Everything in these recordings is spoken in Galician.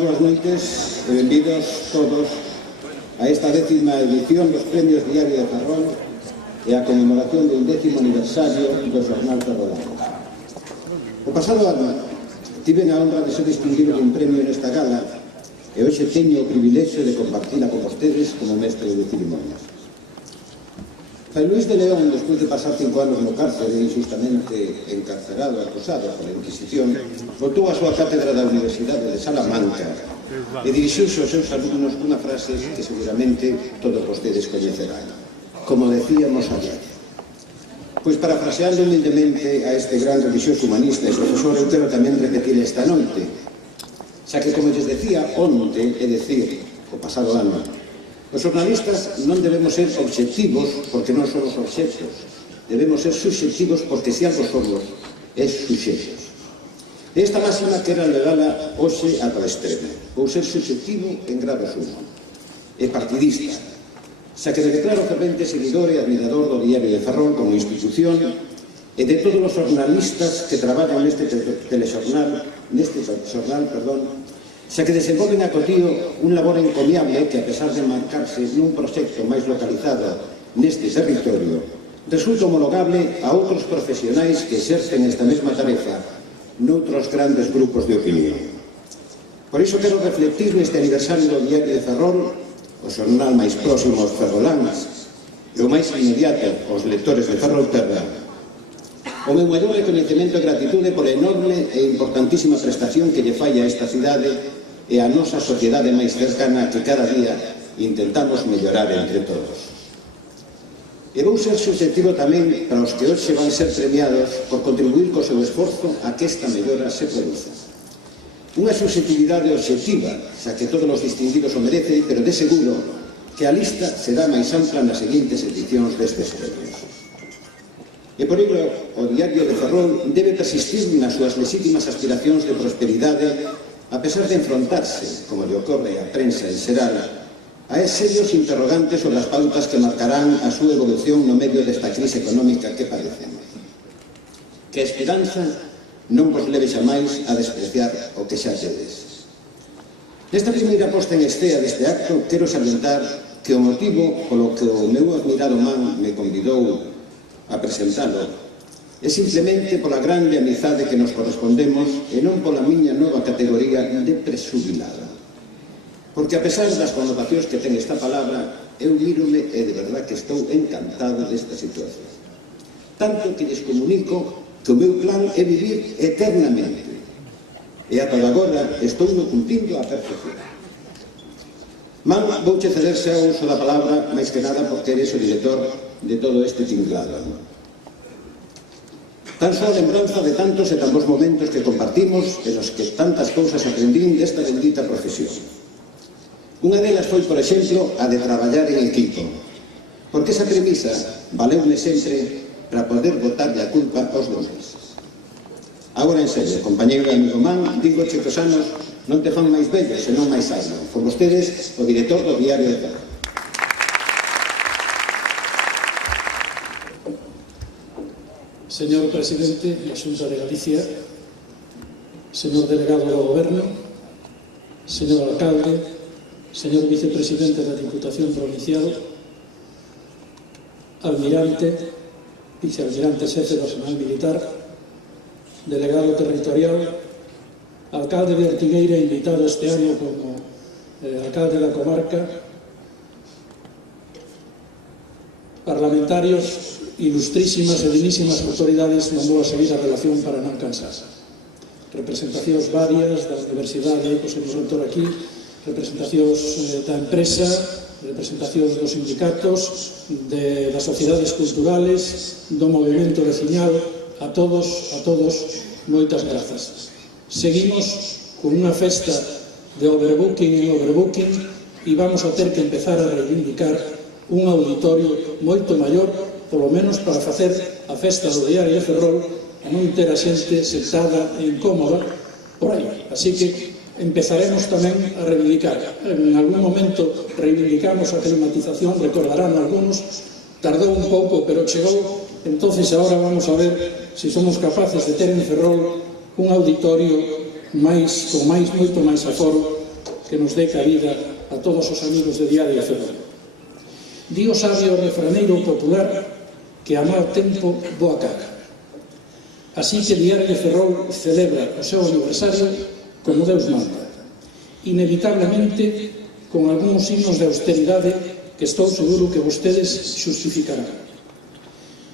moi boas noites e benvidos todos a esta 10ª edición dos Premios Diario de Ferrol e a conmemoración do 10º aniversario do Xornal Ferrolano. O pasado ano tive a honra de ser distinguido cun premio nesta gala e hoxe teño o privilexio de compartila con vostedes como mestre de cerimonias. Fray Luís de León, despois de pasar 5 anos no cárcere injustamente encarcerado e acosado pola Inquisición, voltou á súa cátedra da Universidade de Salamanca e dirixiuse aos seus alumnos cunha frase que seguramente todos vostedes coñecerán. Como decíamos ayer. Pois parafraseando humildemente a este gran religioso humanista e profesor, eu quero tamén repetir esta noite, xa que, como lles decía onte, é dicir, o pasado ano, os xornalistas non debemos ser obxectivos porque non somos obxectos, debemos ser subxectivos porque se algo somos, é suxeitos. Esta máxima quero levela hoxe ata o extremo, ou ser subxectivo en grado sumo, e partidista, xa que me declaro fervente seguidor e admirador do Diario de Ferrol como institución e de todos os xornalistas que traballan neste telexornal, xa que desenvolven a cotío un labor encomiable que, a pesar de marcarse nun proxecto máis localizado neste territorio, resulta homologable a outros profesionais que exercen esta mesma tarefa noutros grandes grupos de opinión. Por iso quero reflectir neste aniversario do Diario de Ferrol, o xornal máis próximo aos ferroláns e o máis inmediato aos lectores de Ferrolterra, o meu maior recoñecemento e gratitude por a enorme e importantísima prestación que lle fai a esta cidade e a nosa sociedade máis cercana que cada día intentamos mellorar entre todos. E vou ser subxectivo tamén para os que hoxe van ser premiados por contribuir co seu esforzo a que esta mellora se produza. Unha subxectividade obxectiva, xa que todos os distinguidos o merecen, pero de seguro que a lista será máis ampla nas seguintes edicións destes premios. E por ello, o Diario de Ferrol debe persistir nas súas legítimas aspiracións de prosperidade, a pesar de enfrontarse, como lle ocorre á prensa en xeral, a serios interrogantes sobre as pautas que marcarán a súa evolución no medio desta crise económica que padecemos. Que a esperanza non vos leve xamais a despreciar o que xa tedes. Nesta primeira posta en escena deste acto, quero salientar que o motivo polo que o meu admirado man me convidou a presentalo é simplemente pola grande amizade que nos correspondemos e non pola miña nova categoría de presubilada. Porque a pesar das connotacións que ten esta palabra, eu mírome e de verdad que estou encantado desta situación. Tanto que lles comunico que o meu plan é vivir eternamente. E ata agora estou no cumplindo a perfección. Man, vouche cederse ao uso da palabra, máis que nada porque eres o director de todo este tinglado. Tan só a lembranza de tantos e tan bons momentos que compartimos e nos que tantas cousas aprendín desta bendita profesión. Unha delas foi, por exemplo, a de traballar en equipo, porque esa premisa valeume sempre para poder botarlle a culpa aos demais. Agora, en serio, compañeiro e amigo man, digo que os anos non te fan máis bellos, senón máis sanos. Con vostedes, o director do Diario de Ferrol. Señor Presidente da Xunta de Galicia, señor Delegado do Goberno, señor Alcalde, señor Vicepresidente da Diputación Provincial, Almirante, Vicealmirante Xefe do Arsenal Militar, Delegado Territorial, Alcalde de Ortigueira, invitado este ano como Alcalde da Comarca, parlamentarios, ilustrísimas e dignísimas autoridades non vou a seguir a relación para non cansar. Representacións varias da universidade, pois temos autor aquí, representacións da empresa, representacións dos sindicatos, das sociedades culturales, do movimento veciñal, a todos, moitas grazas. Seguimos con unha festa de overbooking en overbooking e vamos a ter que empezar a reivindicar un auditorio moito maior, polo menos para facer a festa do Diario de Ferrol e non ter a xente sentada e incómoda por aí. Así que empezaremos tamén a reivindicar. En algún momento reivindicamos a climatización, recordarán algunos, tardou un pouco, pero chegou. Entonces agora vamos a ver se somos capaces de ter en Ferrol un auditorio moito máis aforo que nos dé cabida a todos os amigos de Diario de Ferrol. Di o sabio refraneiro popular que a mal tempo boa cara. Así que Diario de Ferrol celebra o seu aniversario como Deus manda, inevitablemente con algúns signos de austeridade que estou seguro que vostedes xustificarán.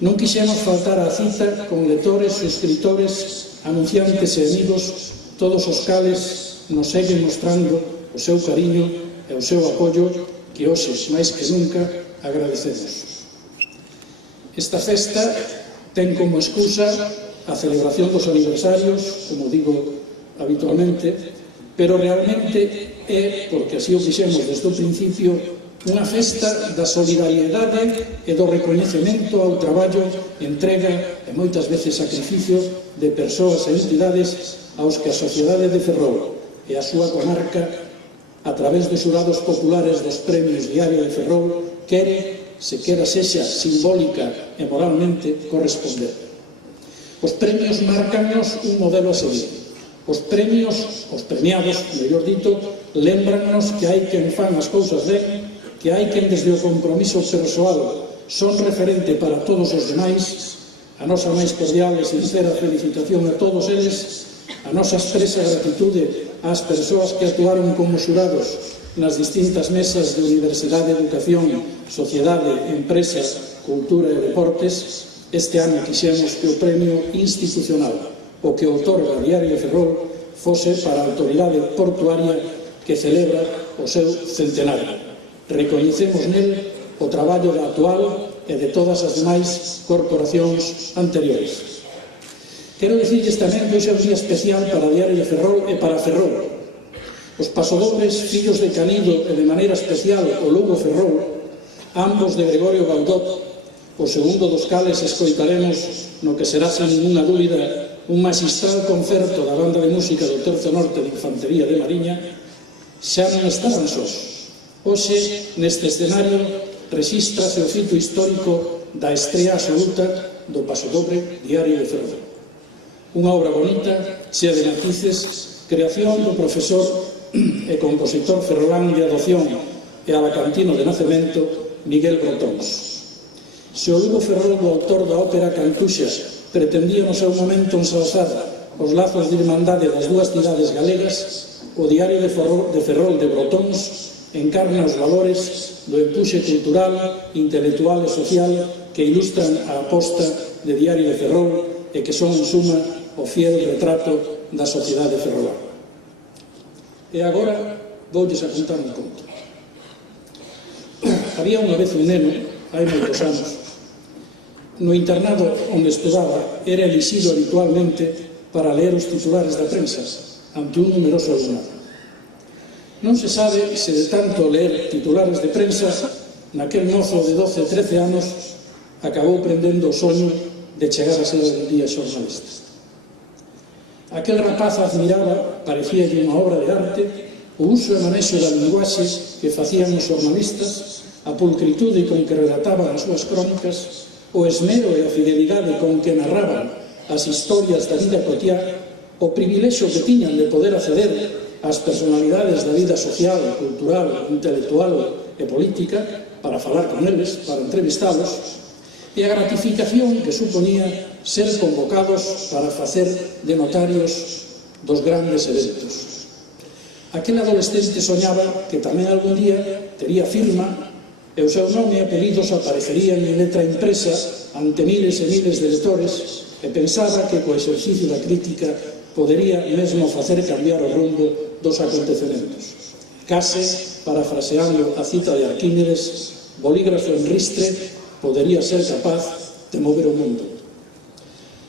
Non quixemos faltar á cita con lectores, suscriptores, anunciantes e amigos, todos os cales nos seguen mostrando o seu cariño e o seu apoio que hoxe, máis que nunca, agradecemos. Esta festa ten como excusa a celebración dos aniversarios, como digo habitualmente, pero realmente é, porque así o fixemos desde o principio, unha festa da solidariedade e do recoñecemento ao traballo, entrega e moitas veces sacrificio de persoas e entidades aos que a sociedade de Ferrol e a súa comarca, a través dos xurados populares dos premios Diario de Ferrol, quere, se quera sexa simbólica e moralmente, corresponder. Os premios marcannos un modelo a seguir. Os premios, os premiados, mellor dito, lembránnos que hai quen fan as cousas ben, que hai quen desde o compromiso persoal son referente para todos os demais. A nosa máis cordial e sincera felicitación a todos eles, a nosa expresa gratitude ás persoas que actuaron como xurados nas distintas mesas de Universidade, Educación, Sociedade, Empresa, Cultura e Deportes. Este ano quixemos que o premio institucional, o que outorga Diario de Ferrol, fose para a autoridade portuaria que celebra o seu centenario. Recoñecemos nel o traballo da actual e de todas as demais corporacións anteriores. Quero dicirles tamén que hoxe é un día especial para Diario de Ferrol e para Ferrol. Os pasodobles, fillos de Canido e de maneira especial o Lugo Ferrol, ambos de Gregorio Gaudot, o segundo dos cales escoitaremos no que será sen ninguna dúbida un magistral concerto da banda de música do Terzo Norte de Infantería de Mariña, xa non estaban sós. Hoxe, neste escenario, rexístrase o fito histórico da estrea absoluta do pasodobre Diario de Ferrol. Unha obra bonita, chea de matices, creación do profesor e compositor ferrolán de adopción e alacantino de nacemento Miguel Brotóns. Se o Lugo Ferrol, do autor da ópera Cantuxa, pretendía no seu momento ensalzar os lazos de irmandade das dúas cidades galegas, o Diario de Ferrol de Brotóns encarna os valores do empuxe cultural, intelectual e social que ilustran a aposta de Diario de Ferrol e que son, en suma, o fiel retrato da sociedade ferrolana. E agora voulles a contar un conto. Había unha vez un neno, hai moitos anos, no internado onde estudaba era elixido habitualmente para ler os titulares da prensa ante un numeroso alumnado. Non se sabe se de tanto ler titulares de prensa naquel mozo de 12-13 anos acabou prendendo o soño de chegar a ser un día xornalista. Aquel rapaz admiraba, parecíalle unha obra de arte, o uso e manexo da linguaxe que facían os xornalistas, a pulcritude con que relataban as súas crónicas, o esmero e a fidelidade con que narraban as historias da vida cotiá, o privilexio que tiñan de poder acceder ás personalidades da vida social, cultural, intelectual e política para falar con eles, para entrevistalos, e a gratificación que suponía ser convocados para facer de notarios dos grandes eventos. Aquel adolescente soñaba que tamén algún día tería firma e o seu nome e apelidos aparecerían en letra impresa ante miles e miles de lectores e pensaba que co exercicio da crítica podería mesmo facer cambiar o rumbo dos acontecementos. Case, parafraseando a cita de Arquímedes, bolígrafo en ristre podería ser capaz de mover o mundo.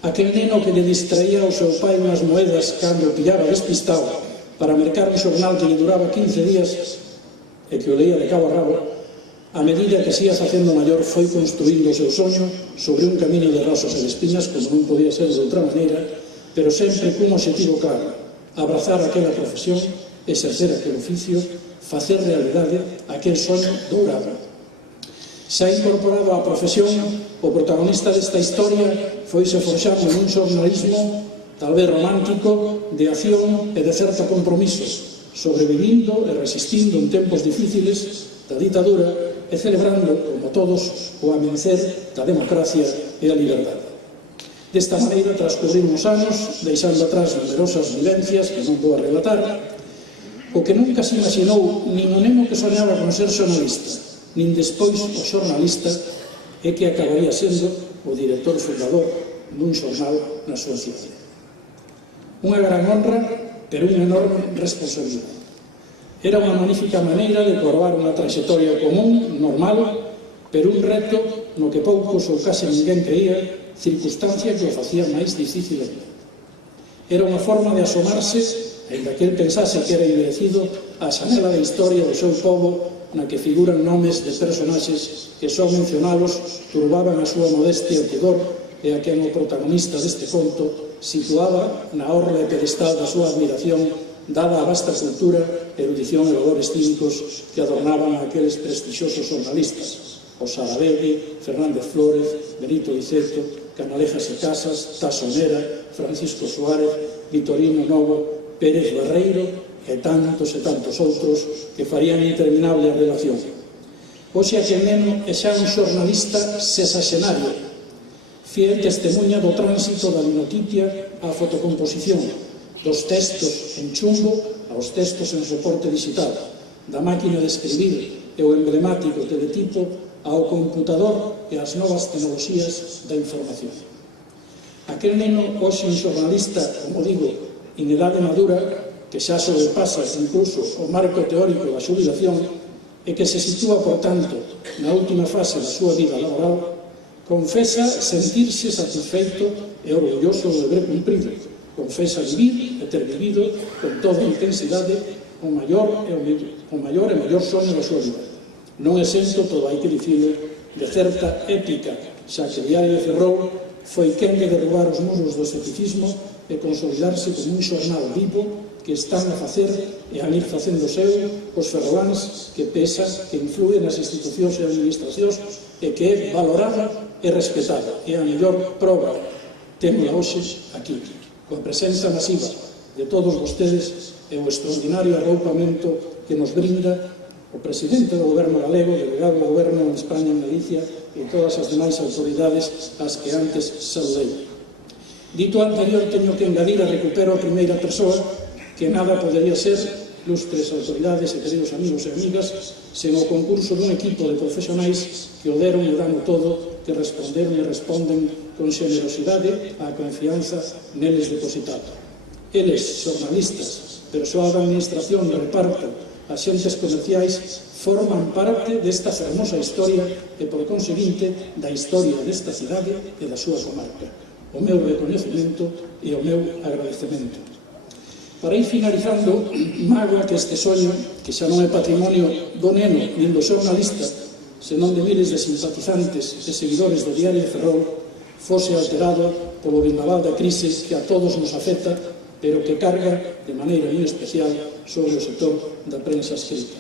Aquel neno que lle distraía ao seu pai unhas moedas cando o pillaba despistado para mercar un xornal que lle duraba 15 días e que o leía de cabo a rabo, a medida que se ia facendo maior foi construindo o seu soño sobre un camiño de rosas e de espiñas, como non podía ser de outra maneira, pero sempre cun objetivo claro: abrazar aquela profesión, exercer aquel oficio, facer realidade aquel soño dourado. Xa incorporado á profesión, o protagonista desta historia foise forxando nun xornalismo tal vez romántico, de acción e de certo compromiso, sobrevivindo e resistindo en tempos difíciles da ditadura e celebrando, como todos, o amencer da democracia e a liberdade. Desta maneira transcurriron os anos, deixando atrás numerosas vivencias que non vou a relatar. O que nunca se imaginou nin o neno que soñaba con ser xornalista, nin despois o xornalista, é que acabaría sendo o director fundador dun xornal na súa cidade. Unha gran honra, pero unha enorme responsabilidade. Era unha magnífica maneira de probar unha trayectoria común, normal, pero un reto no que poucos ou case ninguén creía, circunstancia que o facía máis difícil ainda. Era unha forma de asomarse, ainda que el pensase que era inmerecido, a xanela da historia do seu pobo, na que figuran nomes de personaxes que só mencionalos turbaban a súa modestia e pudor, e a quen o protagonista deste conto situaba na orla e pedestal da súa admiración, dada a vasta cultura, erudición e valores cívicos que adornaban a aqueles prestixiosos jornalistas, o Saravegui, Fernández Flórez, Benito Liceto, Canalejas e Casas, Tasonera, Francisco Suárez, Vitorino Novo, Pérez Barreiro e tantos outros que farían interminable a relación. Hoxe aquel neno é xa un xornalista sexaxenario, fiel testemunha do tránsito da linotipia á fotocomposición, dos textos en chumbo aos textos en soporte digital, da máquina de escribir e o emblemático teletipo ao computador e ás novas tecnoloxías da información. Aquel neno, hoxe un xornalista, como digo, en idade madura, que xa sobrepasa incluso o marco teórico da xubilación e que se sitúa, por tanto, na última fase da súa vida laboral, confesa sentirse satisfeito e orgulloso do deber cumprido. Confesa vivir e ter vivido con toda intensidade o maior e mellor soño da súa vida. Non exento, todo hai que dicilo, de certa épica, xa que Diario de Ferrol foi quen de derrubar os muros do escepticismo e consolidarse como un xornal vivo que están a facer e a ir facendo seu os ferroláns que pesa, que influen nas institucións e administracións e que é valorada e respetada. E a mellor proba témola hoxe aquí, coa presenza masiva de todos vostedes e o extraordinario arroupamento que nos brinda o presidente do goberno galego, o delegado do goberno en España en Galicia e todas as demais autoridades ás que antes saludei. Dito anterior, teño que engadir a recupero a primeira persoa que nada podería ser, ilustres autoridades e queridos amigos e amigas, sen o concurso dun equipo de profesionais que o deron e dano todo, que responderon e responden con xenerosidade á confianza neles depositada. Eles, xornalistas, persoal da administración, reparto, axentes comerciais, forman parte desta fermosa historia e, por conseguinte, da historia desta cidade e da súa comarca. O meu recoñecemento e o meu agradecemento. Para ir finalizando, mágoa que este soño, que xa non é patrimonio do neno nin do xornalista, senón de miles de simpatizantes e seguidores do Diario de Ferrol, fose alterado polo vendaval da crise que a todos nos afecta, pero que carga de maneira moi especial sobre o sector da prensa escrita.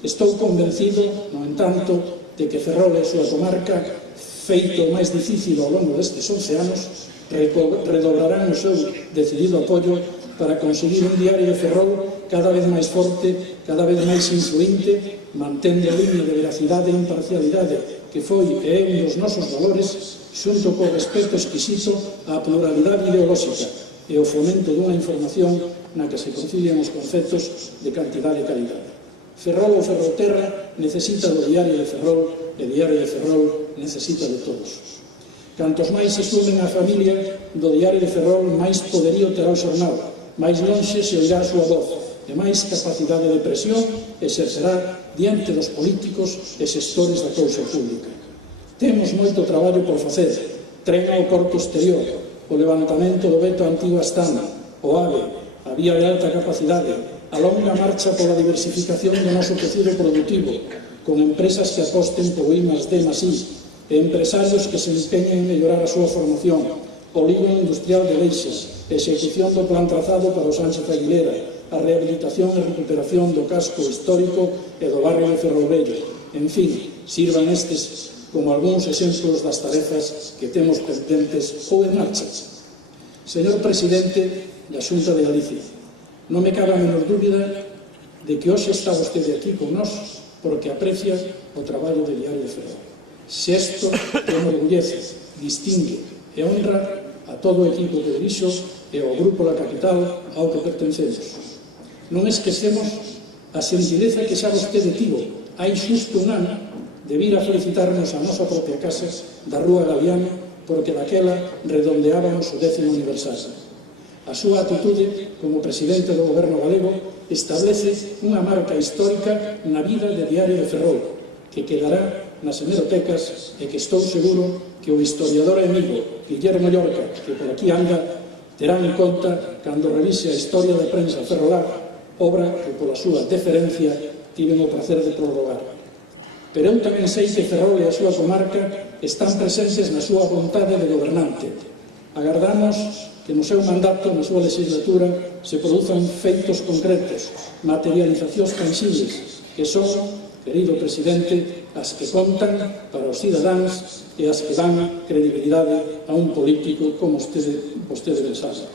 Estou convencido, no entanto, de que Ferrol e a súa comarca, feito o máis difícil ao longo destes 11 anos, redobrarán o seu decidido apoio para conseguir un Diario de Ferrol cada vez máis forte, cada vez máis influinte, mantendo a línea de veracidade e imparcialidade que foi e é un dos nosos valores, xunto co respeto exquisito á pluralidade ideolóxica e o fomento dunha información na que se concilian os conceptos de cantidade e calidade. Ferrol ou Ferrolterra necesita do Diario de Ferrol e Diario de Ferrol necesita de todos. Cantos máis se sumen á familia do Diario de Ferrol, máis poderío terá o xornal, máis lonxe se oirá a súa voz e máis capacidade de presión exercerá diante dos políticos e xestores da cousa pública. Temos moito traballo por facer, tren ao corpo exterior, o levantamento do veto antigo Astana, o AVE, a vía de alta capacidade, a longa marcha pola diversificación do noso tecido productivo, con empresas que aposten por I+D+I, e empresarios que se empeñen en mellorar a súa formación, polígono industrial de Leixas, execución do plan trazado para o Sánchez Aguilera, a rehabilitación e recuperación do casco histórico e do barrio de Ferrolvello. En fin, sirvan estes como algúns exemplos das tarefas que temos pendentes ou en marcha. Señor Presidente da Xunta de Galicia, non me cabe a menor dúbida de que hoxe está vostede aquí con nós porque aprecia o traballo de Diario de Ferrol. Xesto que enorgullece, distingue e honra a todo o equipo que dirixo e ao Grupo La Capital ao que pertencemos. Non esquecemos a xentileza que xa vostede tivo hai xusto un ano de vir a felicitarnos a nosa propia casa da Rúa Galiano porque daquela redondeábamos o 10º aniversario. A súa atitude como presidente do Goberno galego establece unha marca histórica na vida de Diario de Ferrol que quedará nas hemerotecas e que estou seguro que o historiador e amigo Guillermo Llorca, que por aquí anda, terá en conta cando revise a historia da prensa ferrolar, obra que pola súa deferencia tiven o placer de prorrogar. Pero eu tamén sei que Ferrol e a súa comarca están presentes na súa vontade de gobernante. Agardamos que no seu mandato, na súa legislatura, se produzan feitos concretos, materializacións tangibles, que son, querido presidente, as que contan para os cidadáns e as que dan credibilidade a un político como vostede ben sabe.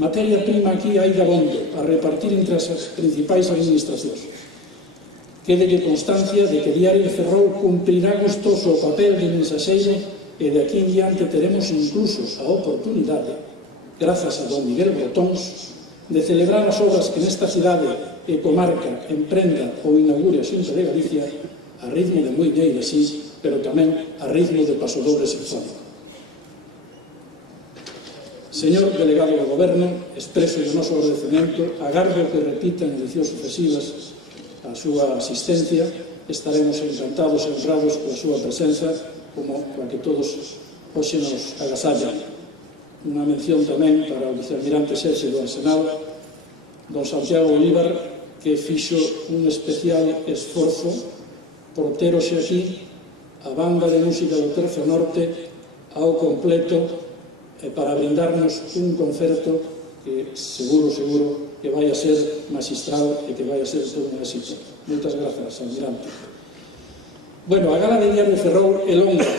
Materia prima aquí hai de abondo a repartir entre as principais administracións. Quédelle constancia de que Diario de Ferrol cumprirá gustoso o papel de mensaxeiro e de aquí en diante teremos incluso a oportunidade, grazas a don Miguel Botóns, de celebrar as obras que nesta cidade e comarca emprenda ou inaugure a Xunta de Galicia a ritmo de Muilleira, sí, pero tamén a ritmo de pasodobre sinfónico. Señor delegado do Goberno, expreso o noso agradecemento, agardo que repita en edicións sucesivas a súa asistencia, estaremos encantados e honrados coa súa presenza como a que todos hoxe nos agasallan. Unha mención tamén para o vicealmirante xefe do Arsenal, don Santiago Bolívar, que fixo un especial esforzo por ter hoxe aquí a banda de música do Terzo Norte ao completo para brindarnos un concerto que seguro que vai a ser magistral e que vai a ser todo un éxito. Moitas grazas, almirante. Bueno, a gala de Diario de Ferrol é longa.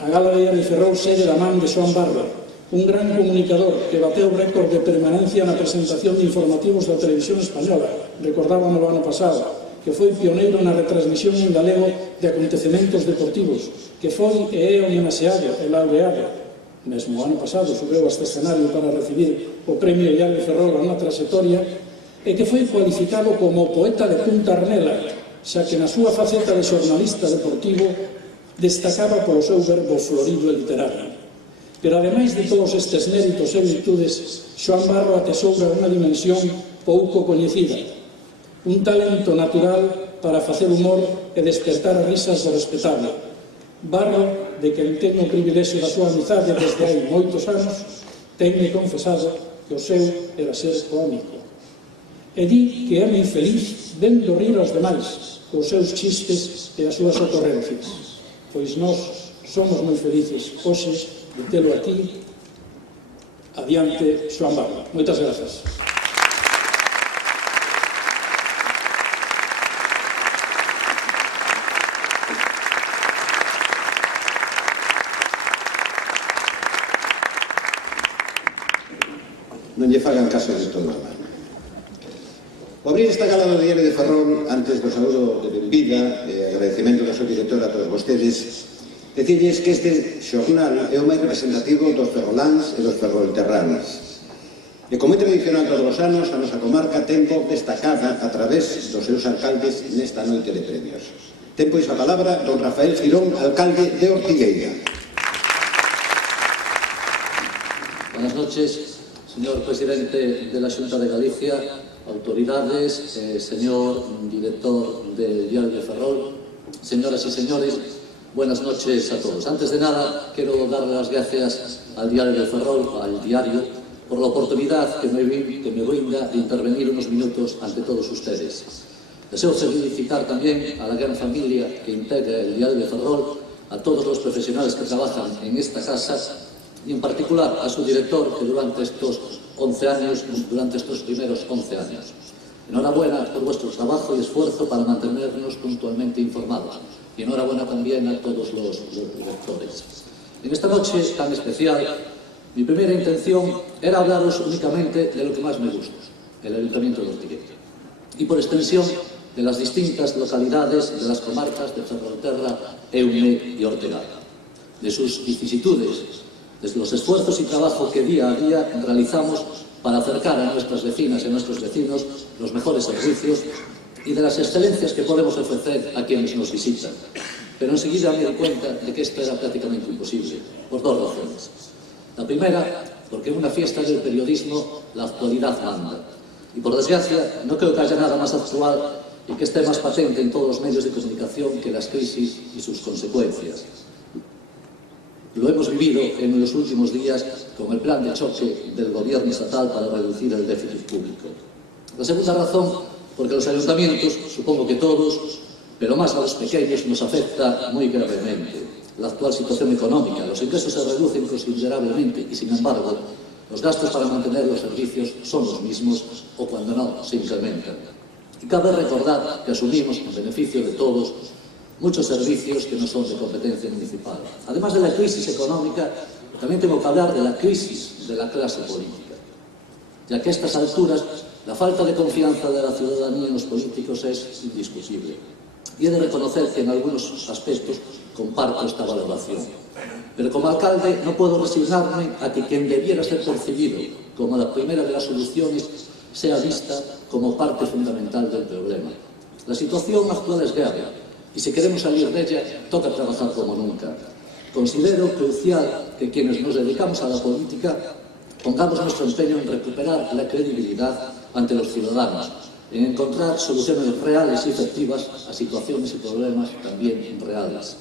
A gala de Diario de Ferrol segue da man de Xoán Barba, un gran comunicador que bateu récord de permanencia na presentación de informativos da televisión española, recordábamos o ano pasado, que foi pioneiro na retransmisión en galego de acontecementos deportivos, que foi e é homenaxeado e laureado. Mesmo o ano pasado subeu a este escenario para recibir o premio Diario de Ferrol a unha trayectoria e que foi cualificado como poeta de punta arnela, xa que na súa faceta de xornalista deportivo destacaba polo seu verbo florido e literario. Pero ademais de todos estes méritos e virtudes, Xoán Barro atesoura unha dimensión pouco coñecida, un talento natural para facer humor e despertar as risas do respetable. Barro, de quen ten o privilexio da súa amizade desde hai moitos anos, tenme confesado que o seu era ser cómico. E di que é moi feliz vendo rir aos demais cos seus chistes e as súas ocorrencias. Pois nós somos moi felices hoxe de telo aquí. Adiante, Xoán Barro. Moitas grazas. Non lle fagan caso de todo nada. O abrir esta gala do Diario de Ferrol, antes do saúdo de benvida e agradecemento do seu director a todos vostedes, decirles que este xornal é o máis representativo dos ferroláns e dos ferrolterranos. E como é tradicional todos os anos, a nosa comarca ten voz destacada a través dos seus alcaldes nesta noite de premios. Ten pois a palabra don Rafael Girón, alcalde de Ortigueira. Buenas noches, señor presidente de la Xunta de Galicia, autoridades, señor director del Diario de Ferrol, señoras y señores, buenas noches a todos. Antes de nada, quiero darle las gracias al Diario de Ferrol, al diario, por la oportunidad que me brinda de intervenir unos minutos ante todos ustedes. Deseo felicitar también a la gran familia que integra el Diario de Ferrol, a todos los profesionales que trabajan en esta casa, y en particular a su director, que durante estos primeros 11 años. Enhorabuena por vuestro trabajo y esfuerzo para mantenernos puntualmente informados. Y enhorabuena también a todos los directores. En esta noche tan especial, mi primera intención era hablaros únicamente de lo que más me gusta, el Ayuntamiento de Ortigueira. y por extensión de las distintas localidades de las comarcas de Ferrolterra, Eume y Ortegada, de sus vicisitudes, desde los esfuerzos y trabajo que día a día realizamos para acercar a nuestras vecinas y a nuestros vecinos los mejores servicios y de las excelencias que podemos ofrecer a quienes nos visitan. Pero enseguida me di cuenta de que esto era prácticamente imposible, por dos razones. La primera, porque en una fiesta del periodismo la actualidad manda. Y por desgracia, no creo que haya nada más actual y que esté más patente en todos los medios de comunicación que las crisis y sus consecuencias. Lo hemos vivido en los últimos días con el plan de choque del gobierno estatal para reducir el déficit público. La segunda razón, porque los ayuntamientos, supongo que todos, pero más a los pequeños, nos afecta muy gravemente. La actual situación económica, los ingresos se reducen considerablemente y, sin embargo, los gastos para mantener los servicios son los mismos o, cuando no, se incrementan. Y cabe recordar que asumimos, en beneficio de todos, muchos servicios que no son de competencia municipal. Además de la crisis económica, también tengo que hablar de la crisis de la clase política, ya que a estas alturas la falta de confianza de la ciudadanía en los políticos es indiscutible. Y he de reconocer que en algunos aspectos comparto esta valoración. Pero como alcalde no puedo resignarme a que quien debiera ser percibido como la primera de las soluciones sea vista como parte fundamental del problema. La situación actual es grave y si queremos salir de ella toca trabajar como nunca. Considero crucial que quienes nos dedicamos a la política pongamos nuestro empeño en recuperar la credibilidad ante los ciudadanos, en encontrar soluciones reales y efectivas a situaciones y problemas también reales.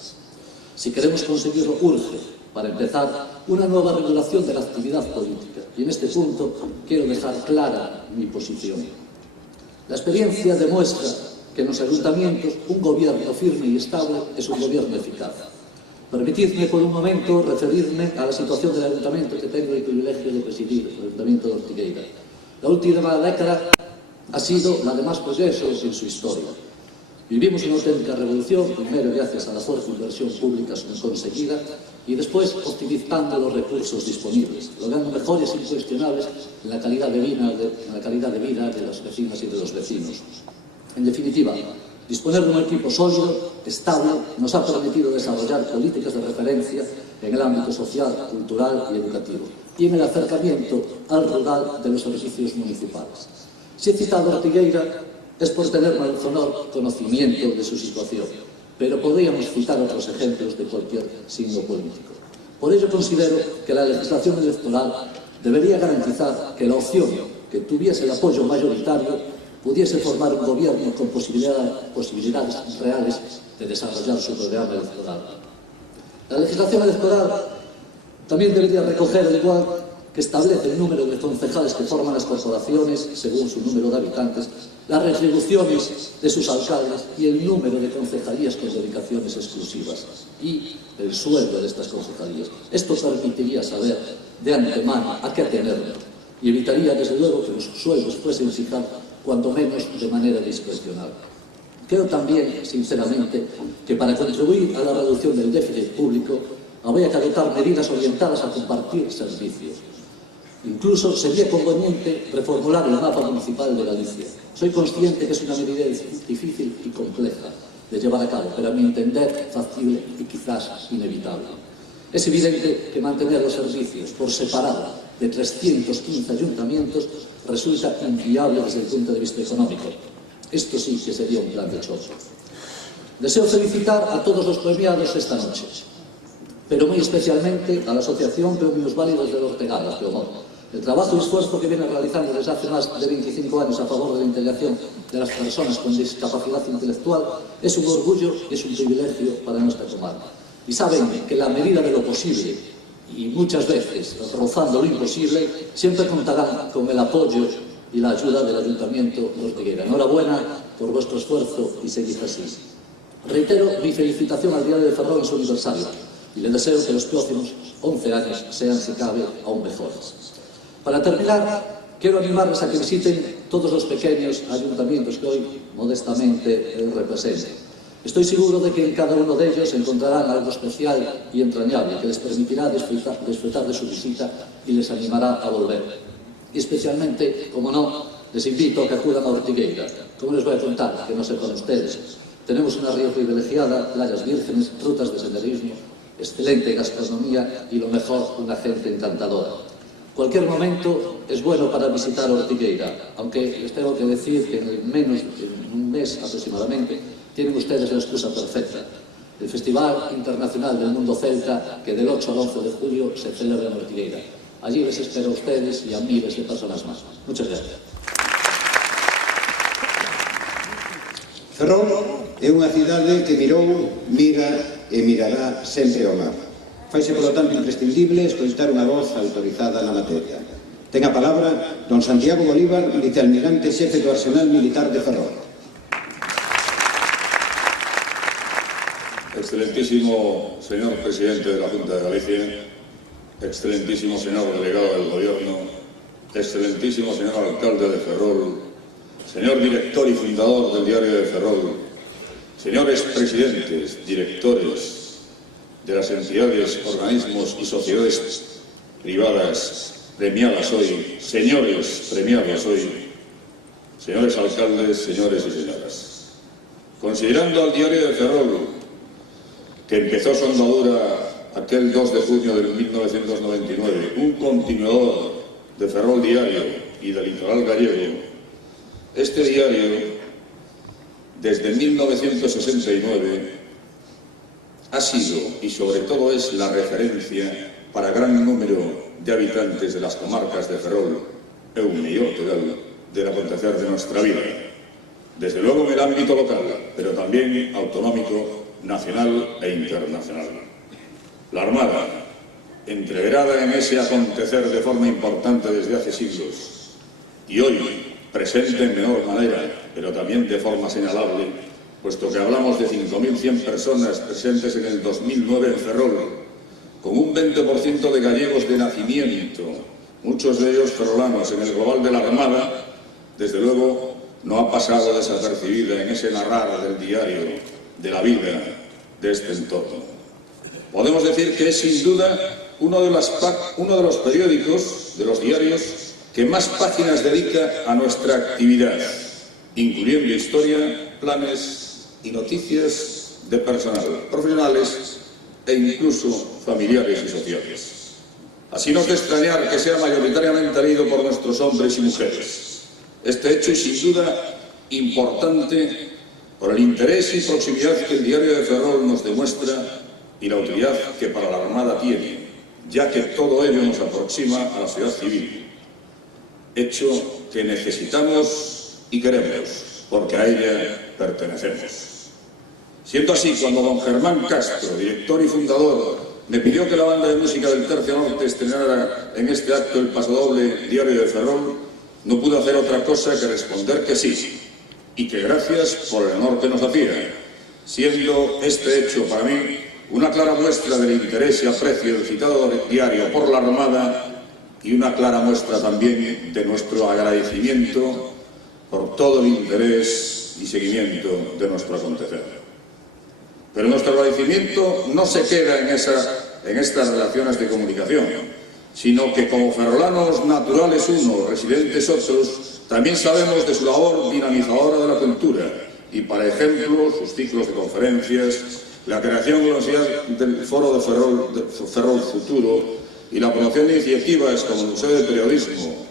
Si queremos conseguirlo, urge, para empezar, una nueva regulación de la actividad política. Y en este punto quiero dejar clara mi posición. La experiencia demuestra que en los ayuntamientos un gobierno firme y estable es un gobierno eficaz. Permitidme por un momento referirme a la situación del ayuntamiento que tengo el privilegio de presidir, el Ayuntamiento de Ortigueira. La última década ha sido la de más progresos en su historia. Vivimos una auténtica revolución, primero gracias a la fuerte inversión pública conseguida y después optimizando los recursos disponibles, logrando mejoras incuestionables en la calidad de vida de las vecinas y de los vecinos. En definitiva, disponer de un equipo sólido, estable, nos ha permitido desarrollar políticas de referencia en el ámbito social, cultural y educativo y en el acercamiento al rural de los servicios municipales. Si he citado a Ortigueira es por tener mayor conocimiento de su situación, pero podríamos citar otros ejemplos de cualquier signo político. Por ello considero que la legislación electoral debería garantizar que la opción que tuviese el apoyo mayoritario pudiese formar un gobierno con posibilidades reales de desarrollar su programa electoral. La legislación electoral también debería recoger, al igual que establece el número de concejales que forman las corporaciones según su número de habitantes, las retribuciones de sus alcaldes y el número de concejalías con dedicaciones exclusivas y el sueldo de estas concejalías. Esto permitiría saber de antemano a qué atenernos y evitaría, desde luego, que los sueldos fuesen fijados cuanto menos de manera discrecional. Creo también, sinceramente, que para contribuir a la reducción del déficit público habría que adoptar medidas orientadas a compartir servicios. Incluso sería conveniente reformular el mapa municipal de Galicia. Soy consciente que es una medida difícil y compleja de llevar a cabo, pero a mi entender factible y quizás inevitable. Es evidente que mantener los servicios por separado de 315 ayuntamientos resulta inviable desde el punto de vista económico. Esto sí que sería un plan de choque. Deseo felicitar a todos los premiados esta noche, pero muy especialmente a la Asociación Premios Válidos de Ortegada, el trabajo y esfuerzo que viene realizando desde hace más de 25 años a favor de la integración de las personas con discapacidad intelectual es un orgullo y es un privilegio para nuestra comarca. Y saben que la medida de lo posible, y muchas veces rozando lo imposible, siempre contarán con el apoyo y la ayuda del Ayuntamiento de Ortigueira. Enhorabuena por vuestro esfuerzo y seguid así. Reitero mi felicitación al Diario de Ferrol en su aniversario y le deseo que los próximos 11 años sean, si cabe, aún mejores. Para terminar, quiero animarles a que visiten todos los pequeños ayuntamientos que hoy modestamente represento. Estoy seguro de que en cada uno de ellos encontrarán algo especial y entrañable que les permitirá disfrutar de su visita y les animará a volver. Y especialmente, como no, les invito a que acudan a Ortigueira, como les voy a contar, que no sepan ustedes. Tenemos una río privilegiada, playas vírgenes, rutas de senderismo, excelente gastronomía y lo mejor, una gente encantadora. Cualquier momento es bueno para visitar Ortigueira, aunque les tengo que decir que en menos de un mes aproximadamente tienen ustedes la excusa perfecta. El Festival Internacional del Mundo Celta, que del 8 al 11 de julio se celebra en Ortigueira. Allí les espero a ustedes y a miles de personas más. Muchas gracias. Ferrol é unha cidade que mirou, mira e mirará sempre ao mar. Faise, polo tanto, imprescindible escoitar unha voz autorizada na materia. Ten a palabra don Santiago Bolívar, vicealmirante xefe do Arsenal Militar de Ferrol. Excelentísimo señor presidente de la Junta de Galicia, excelentísimo señor delegado del Gobierno, excelentísimo señor alcalde de Ferrol, señor director y fundador del Diario de Ferrol, señores presidentes, directores de las entidades, organismos y sociedades privadas premiadas hoy, señores premiados hoy, señores alcaldes, señores y señoras. Considerando al Diario de Ferrol, que empezó su andadura aquel 2 de junio de 1999, un continuador de Ferrol Diario y del Litoral Gallego, este diario, desde 1969, ha sido y sobre todo es la referencia para gran número de habitantes de las comarcas de Ferrol, Eume y Ortegal, del acontecer de nuestra vida. Desde luego en el ámbito local, pero también autonómico, nacional e internacional. La Armada, entreverada en ese acontecer de forma importante desde hace siglos, y hoy presente en menor manera, pero también de forma señalable, puesto que hablamos de 5.100 personas presentes en el 2009 en Ferrol, con un 20% de gallegos de nacimiento, muchos de ellos ferrolanos en el global de la Armada, desde luego no ha pasado desapercibida en ese narrar del diario, de la vida de este entorno. Podemos decir que es sin duda uno de los periódicos, de los diarios, que más páginas dedica a nuestra actividad, incluyendo historia, planes y noticias de personal, profesionales e incluso familiares y sociales. Así no es de extrañar que sea mayoritariamente leído por nuestros hombres y mujeres. Este hecho es sin duda importante por el interés y proximidad que el Diario de Ferrol nos demuestra y la utilidad que para la Armada tiene, ya que todo ello nos aproxima a la sociedad civil, hecho que necesitamos y queremos, porque a ella pertenecemos. Siendo así, cuando don Germán Castro, director y fundador, me pidió que la banda de música del Tercio Norte estrenara en este acto el pasodoble Diario de Ferrol, no pude hacer otra cosa que responder que sí, y que gracias por el honor que nos hacía, siendo este hecho para mí una clara muestra del interés y aprecio del citado diario por la Armada y una clara muestra también de nuestro agradecimiento por todo el interés y seguimiento de nuestro acontecer. Pero nuestro agradecimiento no se queda en estas relaciones de comunicación, sino que como ferrolanos naturales unos, residentes otros, también sabemos de su labor dinamizadora de la cultura y, para ejemplo, sus ciclos de conferencias, la creación del Foro de Ferrol Futuro y la promoción de iniciativas como el Museo de Periodismo,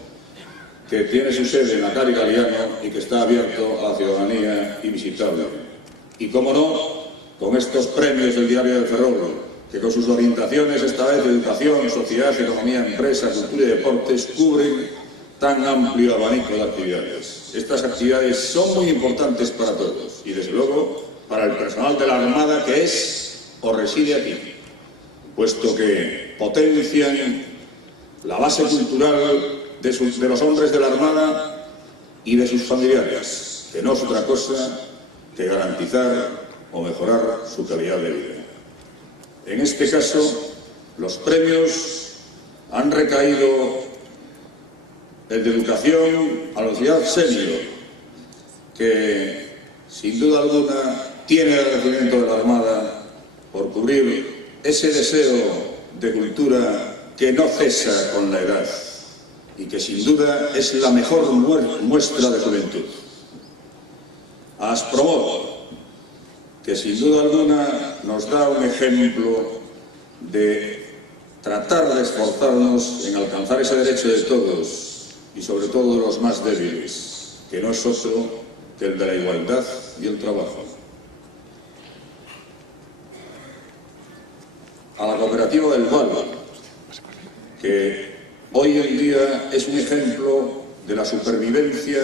que tiene su sede en la calle Galiano y que está abierto a la ciudadanía y visitable. Y, cómo no, con estos premios del Diario de Ferrol, que con sus orientaciones, esta vez de educación, sociedad, economía, empresa, cultura y deportes, cubren tan amplio abanico de actividades. Estas actividades son muy importantes para todos y, desde luego, para el personal de la Armada que es o reside aquí, puesto que potencian la base cultural de los hombres de la Armada y de sus familiares, que no es otra cosa que garantizar o mejorar su calidad de vida. En este caso, los premios han recaído el de educación a la sociedad senior, que sin duda alguna tiene el agradecimiento de la Armada por cubrir ese deseo de cultura que no cesa con la edad y que sin duda es la mejor muestra de juventud. a Aspromod, que sin duda alguna nos da un ejemplo de tratar de esforzarnos en alcanzar ese derecho de todos y sobre todo de los más débiles, que no es otro que el de la igualdad y el trabajo. A la cooperativa del Val, que hoy en día es un ejemplo de la supervivencia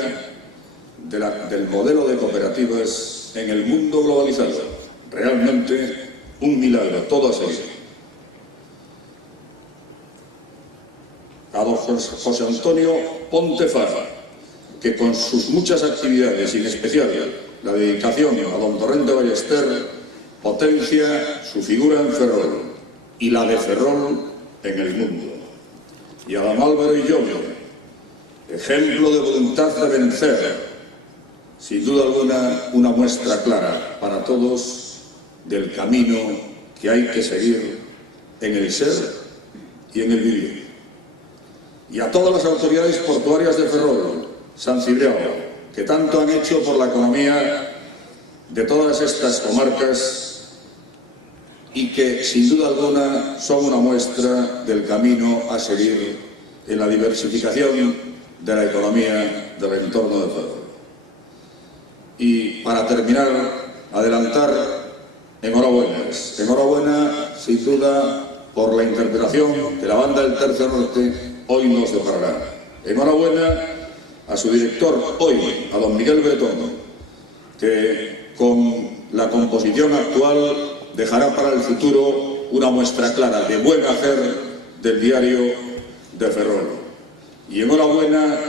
del modelo de cooperativas en el mundo globalizado. Realmente un milagro, todo a seguir. A don José Antonio Pontefar, que con sus muchas actividades, y en especial la dedicación a don Torrente Ballester, potencia su figura en Ferrol y la de Ferrol en el mundo. Y a don Álvaro Illón, ejemplo de voluntad de vencer, sin duda alguna una muestra clara para todos del camino que hay que seguir en el ser y en el vivir. Y a todas las autoridades portuarias de Ferrol, San Cibriao, que tanto han hecho por la economía de todas estas comarcas y que sin duda alguna son una muestra del camino a seguir en la diversificación de la economía del entorno de Ferrol. Y para terminar, adelantar enhorabuenas. Enhorabuena, sin duda, por la interpretación que la banda del Tercio Norte hoy nos deparará. Enhorabuena a su director hoy, a don Miguel Bretón, que con la composición actual dejará para el futuro una muestra clara de buen hacer del diario de Ferrol. Y enhorabuena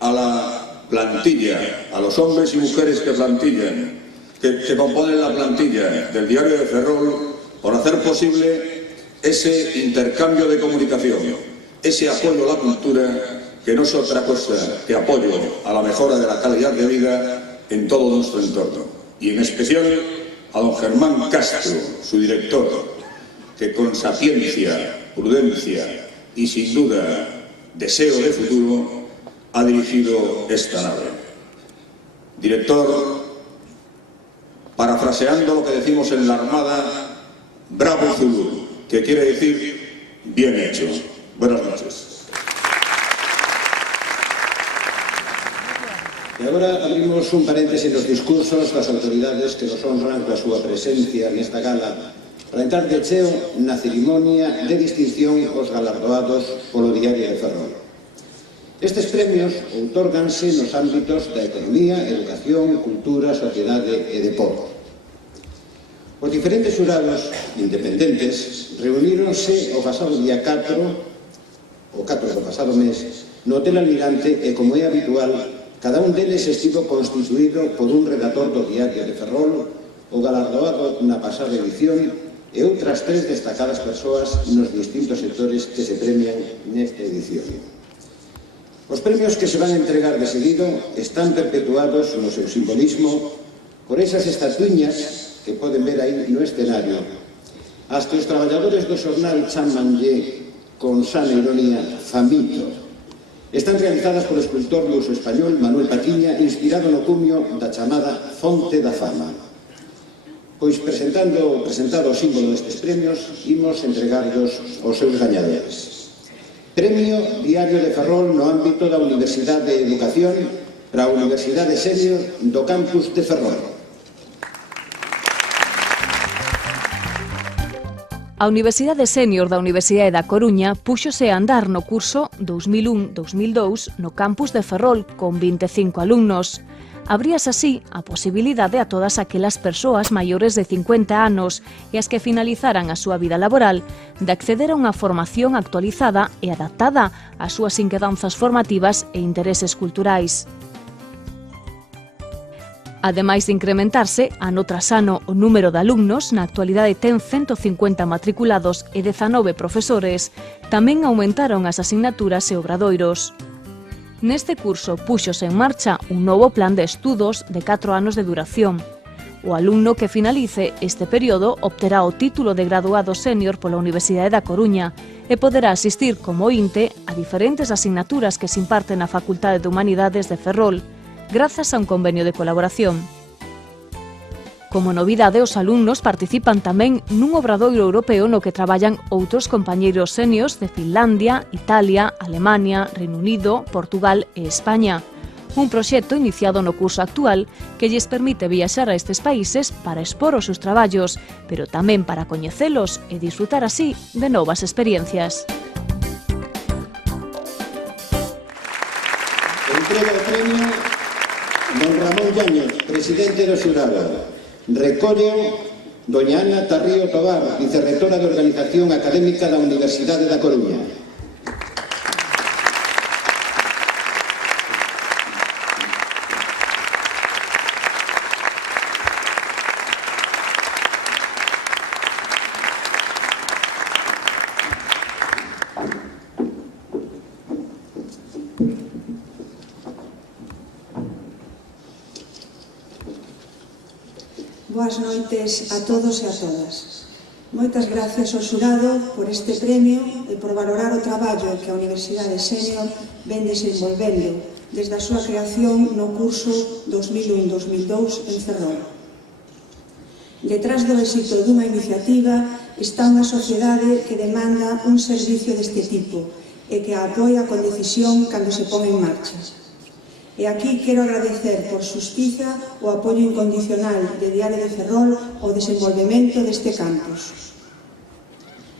a la plantilla, a los hombres y mujeres que componen la plantilla del diario de Ferrol, por hacer posible ese intercambio de comunicación, ese apoyo a la cultura, que no es otra cosa que apoyo a la mejora de la calidad de vida en todo nuestro entorno. Y en especial a don Germán Castro, su director, que con sapiencia, prudencia y sin duda deseo de futuro ha dirigido esta nave. Director, parafraseando lo que decimos en la Armada, bravo Zulu, que quiere decir bien hecho. Buenas noches. E agora abrimos un paréntesis nos discursos das autoridades que nos honran coa súa presencia nesta gala para entrar de cheo na cerimonia de distinción aos galardoados polo Diario de Ferrol. Estes premios outorganse nos ámbitos da economía, educación, cultura, sociedade e deporte. Os diferentes xurados independentes reuníronse o pasado día 4, o 4 do pasado mes, no Hotel Almirante e, como é habitual, cada un deles estivo constituído por un redactor do Diario de Ferrol, o galardoado na pasada edición e outras 3 destacadas persoas nos distintos sectores que se premian nesta edición. Os premios que se van a entregar de seguido están perpetuados no seu simbolismo por esas estatuiñas que poden ver aí no escenario, as que os traballadores do xornal chamanlle con sana ironía Famito. Están realizadas polo escultor luso español Manuel Patiña, inspirado no cumio da chamada Fonte da Fama. Pois presentado o símbolo destes premios, imos entregarlos aos seus gañadores. Premio Diario de Ferrol no ámbito da Universidade de Educación para a Universidade Senior do Campus de Ferrol. A Universidade Senior da Universidade da Coruña púxose a andar no curso 2001-2002 no campus de Ferrol con 25 alumnos. Abríase así a posibilidade a todas aquelas persoas maiores de 50 anos e as que finalizaran a súa vida laboral de acceder a unha formación actualizada e adaptada ás súas inquedanzas formativas e intereses culturais. Ademais de incrementarse, ano tras ano, o número de alumnos, na actualidade ten 150 matriculados e 19 profesores, tamén aumentaron as asignaturas e obradoiros. Neste curso púxose en marcha un novo plan de estudos de 4 anos de duración. O alumno que finalice este período obterá o título de graduado sénior pola Universidade da Coruña e poderá asistir como ointe a diferentes asignaturas que se imparten na Facultade de Humanidades de Ferrol, grazas a un convenio de colaboración. Como novidade, os alumnos participan tamén nun obradoiro europeo no que traballan outros compañeiros seniors de Finlandia, Italia, Alemania, Reino Unido, Portugal e España. Un proxecto iniciado no curso actual que lles permite viaxar a estes países para expor os seus traballos, pero tamén para coñecelos e disfrutar así de novas experiencias. Entrega o premio don Ramón Yáñez, presidente do xurado. Recolleo doña Ana Tarrío Tobar, vicerrectora de Organización Académica da Universidade da Coruña. Boas noites a todos e a todas. Moitas gracias ao xurado por este premio e por valorar o traballo que a Universidade Sénior ven desenvolvendo desde a súa creación no curso 2001-2002 en Ferrol. Detrás do éxito dunha iniciativa está unha sociedade que demanda un servicio deste tipo e que a apoia con decisión cando se pon en marcha. E aquí quero agradecer por xustiza o apoio incondicional de Diario de Ferrol ao desenvolvemento deste campus.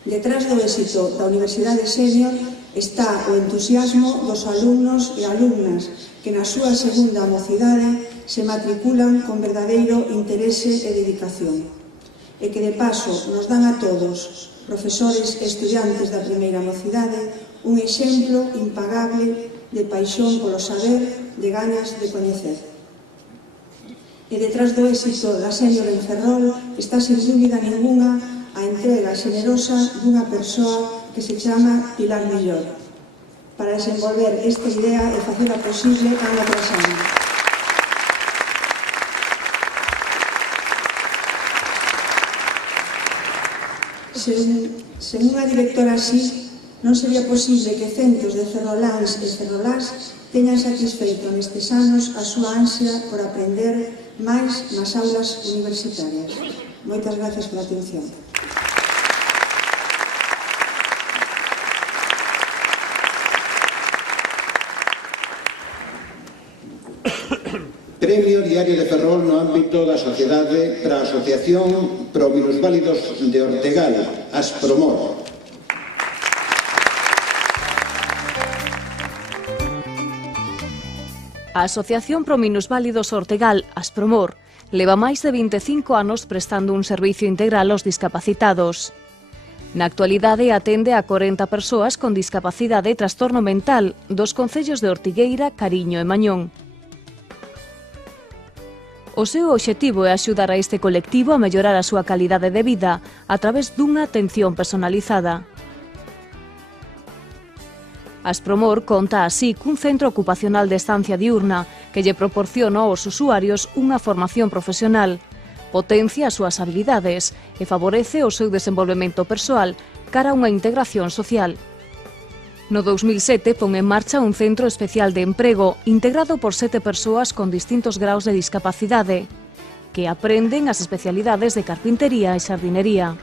Detrás do éxito da Universidade Sénior está o entusiasmo dos alumnos e alumnas que na súa segunda mocidade se matriculan con verdadeiro interese e dedicación e que de paso nos dan a todos, profesores e estudiantes da primeira mocidade, un exemplo impagable de paixón polo saber, de ganas de coñecer. E detrás do éxito da Sénior en Ferrol está sin dúbida ninguna a entrega xenerosa dunha persoa que se chama Pilar Millor para desenvolver esta idea e facela posible ano tras ano. Sen unha directora así, non sería posible que centos de ferroláns e ferrolás teñan satisfeito nestes anos a súa ansia por aprender máis nas aulas universitarias. Moitas gracias pola atención. Premio Diario de Ferrol no ámbito da sociedade para a Asociación Pro Minusválidos de Ortegal, Aspromor. A Asociación Pro Minusválidos Ortegal, Aspromor, leva máis de 25 anos prestando un servicio integral aos discapacitados. Na actualidade atende a 40 persoas con discapacidade e trastorno mental dos concellos de Ortigueira, Cariño e Mañón. O seu obxectivo é axudar a este colectivo a mellorar a súa calidade de vida a través dunha atención personalizada. Aspromor conta así cun centro ocupacional de estancia diurna que lle proporciona aos usuarios unha formación profesional, potencia as súas habilidades e favorece o seu desenvolvemento persoal cara a unha integración social. No 2007 pon en marcha un centro especial de emprego integrado por 7 persoas con distintos graus de discapacidade que aprenden as especialidades de carpintería e xardinería.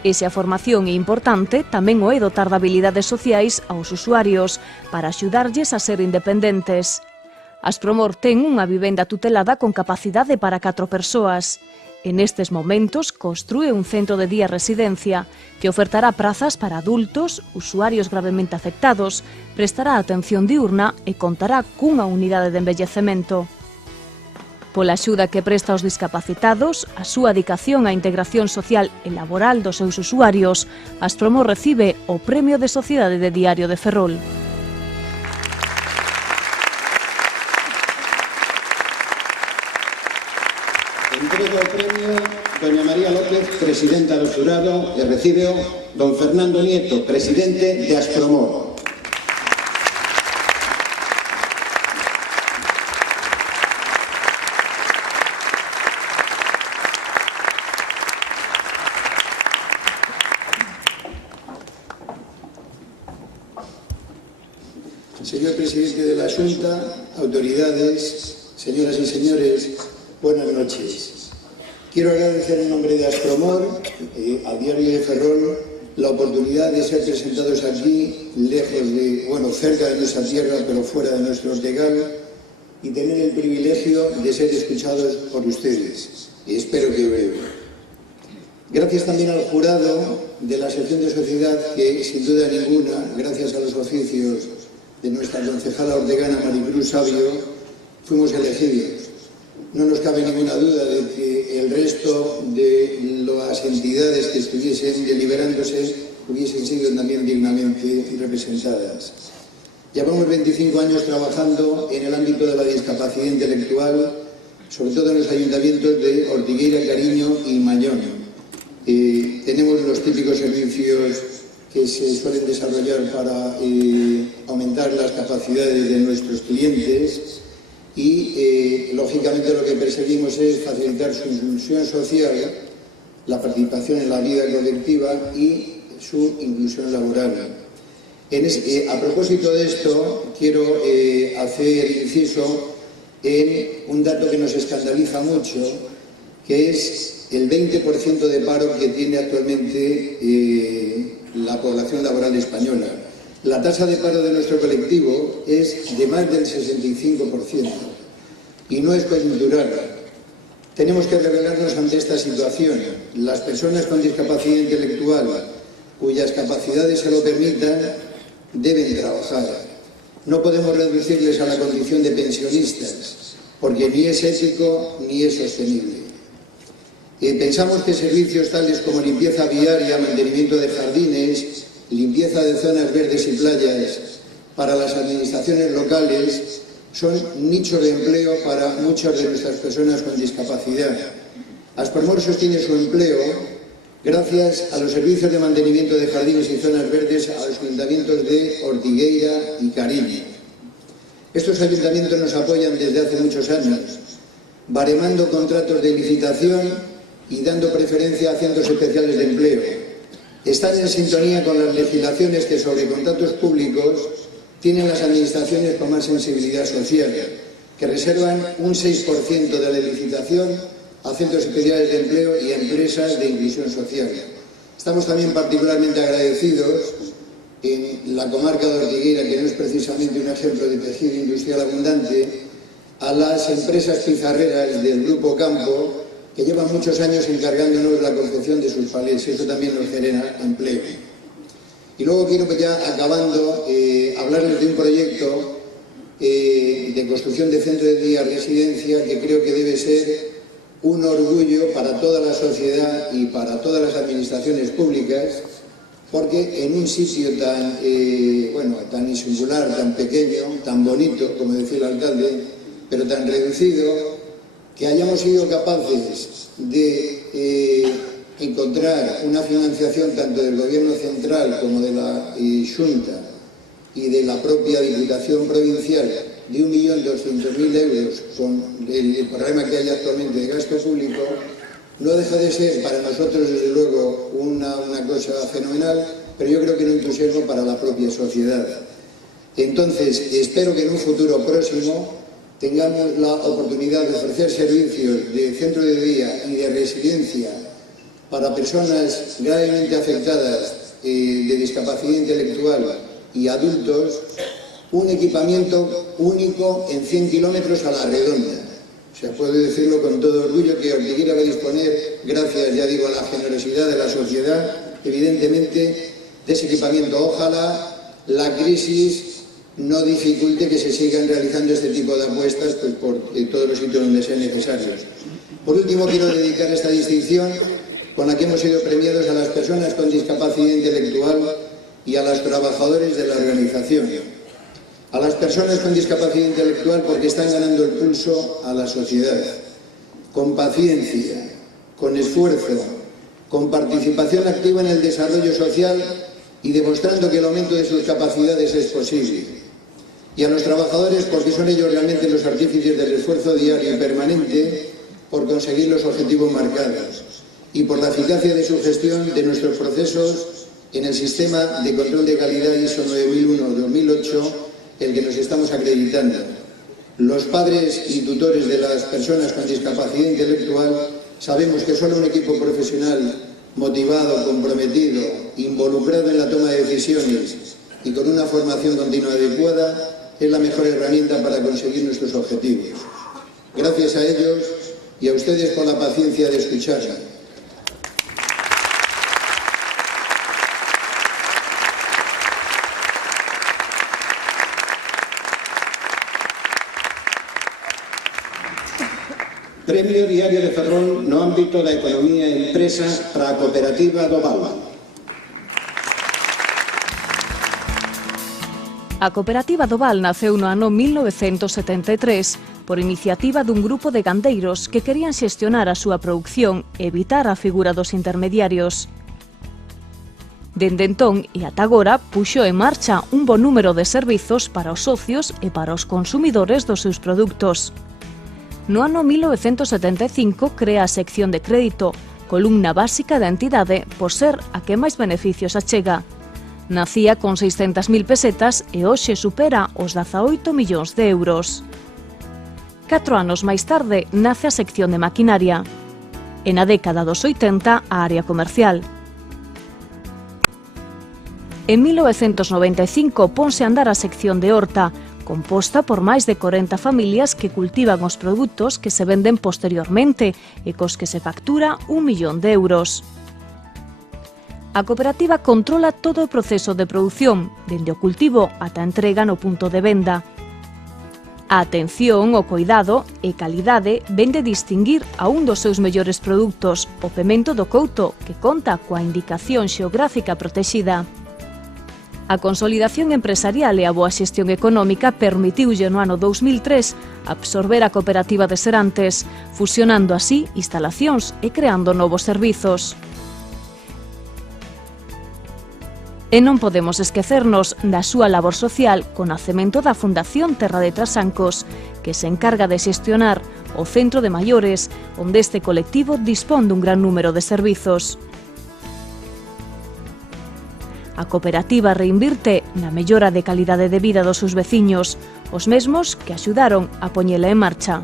E se a formación é importante, tamén o é dotar de habilidades sociais aos usuarios para axudarlles a ser independentes. Aspromor ten unha vivenda tutelada con capacidade para 4 persoas. En estes momentos construe un centro de día residencia que ofertará prazas para adultos, usuarios gravemente afectados, prestará atención diurna e contará cunha unidade de envellecemento. Pola axuda que presta aos discapacitados, a súa dedicación á integración social e laboral dos seus usuarios, Aspromor recibe o Premio de Sociedade de Diario de Ferrol. Entrega o premio doña María López, presidenta do xurado, e recíbeo don Fernando Nieto, presidente de Aspromor. Señor presidente de la Xunta, autoridades, señoras y señores, buenas noches. Quiero agradecer en nombre de Aspromor, al Diario de Ferrol, la oportunidad de ser presentados aquí, cerca de nuestra tierra, pero fuera de nuestro Ortegal, y tener el privilegio de ser escuchados por ustedes. Y espero que breve. Gracias también al jurado de la sección de sociedad que, sin duda ninguna, gracias a los oficios de nuestra concejala ortegana Maricruz Sabio, fuimos elegidos. No nos cabe ninguna duda de que el resto de las entidades que estuviesen deliberándose hubiesen sido también dignamente representadas. Llevamos 25 años trabajando en el ámbito de la discapacidad intelectual, sobre todo en los ayuntamientos de Ortigueira, Cariño y Mallón. Tenemos los típicos servicios que se suelen desarrollar para aumentar las capacidades de nuestros clientes y, lógicamente, lo que perseguimos es facilitar su inclusión social, la participación en la vida colectiva y su inclusión laboral. A propósito de esto, quiero hacer inciso en un dato que nos escandaliza mucho, que es el 20% de paro que tiene actualmente la población laboral española. La tasa de paro de nuestro colectivo es de más del 65% y no es coyuntural. Tenemos que rebelarnos ante esta situación. Las personas con discapacidad intelectual, cuyas capacidades se lo permitan, deben trabajar. No podemos reducirles a la condición de pensionistas, porque ni es ético ni es sostenible. Pensamos que servicios tales como limpieza viaria, mantenimiento de jardines, limpieza de zonas verdes y playas para las administraciones locales son nichos de empleo para muchas de nuestras personas con discapacidad. Aspromor sostiene su empleo gracias a los servicios de mantenimiento de jardines y zonas verdes a los ayuntamientos de Ortigueira y Cariño. Estos ayuntamientos nos apoyan desde hace muchos años, baremando contratos de licitación y dando preferencia a centros especiales de empleo. Están en sintonía con las legislaciones que sobre contratos públicos tienen las administraciones con más sensibilidad social, que reservan un 6% de la licitación a centros especiales de empleo y a empresas de inclusión social. Estamos también particularmente agradecidos en la comarca de Ortigueira, que no es precisamente un ejemplo de tejido industrial abundante, a las empresas pizarreras del Grupo Campo, que llevan muchos años encargándonos la confección de sus palés. Eso también nos genera empleo. Y luego quiero, ya acabando, hablarles de un proyecto de construcción de centro de día residencia que creo que debe ser un orgullo para toda la sociedad y para todas las administraciones públicas, porque en un sitio tan insular, tan pequeño, tan bonito, como decía el alcalde, pero tan reducido, que hayamos sido capaces de encontrar una financiación tanto del Gobierno central como de la Xunta y de la propia Diputación Provincial de 1.200.000 euros con el problema que hay actualmente de gasto público, no deja de ser para nosotros, desde luego, una cosa fenomenal, pero yo creo que un entusiasmo para la propia sociedad. Entonces, espero que en un futuro próximo tengamos la oportunidad de ofrecer servicios de centro de día y de residencia para personas gravemente afectadas de discapacidad intelectual y adultos, un equipamiento único en 100 kilómetros a la redonda. O sea, puedo decirlo con todo orgullo que Ortigueira va a disponer, gracias, ya digo, a la generosidad de la sociedad, evidentemente, de ese equipamiento. Ojalá la crisis no dificulte que se sigan realizando este tipo de apuestas por todos los sitios donde sean necesarios. Por último, quiero dedicar esta distinción con la que hemos sido premiados a las personas con discapacidad intelectual y a los trabajadores de la organización. A las personas con discapacidad intelectual porque están ganando el pulso a la sociedad, con paciencia, con esfuerzo, con participación activa en el desarrollo social y demostrando que el aumento de sus capacidades es posible. Y a los trabajadores porque son ellos realmente los artífices del esfuerzo diario y permanente por conseguir los objetivos marcados y por la eficacia de su gestión de nuestros procesos en el sistema de control de calidad ISO 9001-2008 el que nos estamos acreditando. Los padres y tutores de las personas con discapacidad intelectual sabemos que solo un equipo profesional motivado, comprometido, involucrado en la toma de decisiones y con una formación continua adecuada es la mejor herramienta para conseguir nuestros objetivos. Gracias a ellos y a ustedes por la paciencia de escucharme. Premio Diario de Ferrol no ámbito da economía e empresa para a cooperativa do Val. A cooperativa do Val naceu no ano 1973 por iniciativa dun grupo de gandeiros que querían xestionar a súa produción e evitar a figura dos intermediarios. Dende entón e ata agora puxo en marcha un bo número de servizos para os socios e para os consumidores dos seus produtos. No ano 1975 crea a sección de crédito, columna básica da entidade por ser a que máis beneficios achega. Nacía con 600.000 pesetas e hoxe supera os 18 millóns de euros. 4 anos máis tarde nace a sección de maquinaria. E na década dos 80 a área comercial. En 1995 ponse a andar a sección de horta, composta por máis de 40 familias que cultivan os produtos que se venden posteriormente e cos que se factura 1 millón de euros. A cooperativa controla todo o proceso de produción, dende o cultivo ata a entrega no punto de venda. A atención, o cuidado e calidade ven de distinguir a un dos seus mellores produtos, o pemento do couto, que conta coa indicación xeográfica protexida. A consolidación empresarial e a boa xestión económica permitiulle no ano 2003 absorber a cooperativa de Serantes, fusionando así instalacións e creando novos servizos. E non podemos esquecernos da súa labor social co nacemento da Fundación Terra de Trasancos, que se encarga de xestionar o centro de maiores, onde este colectivo dispón dun gran número de servizos. A cooperativa reinvirte na mellora de calidade de vida dos seus veciños, os mesmos que axudaron a poñela en marcha.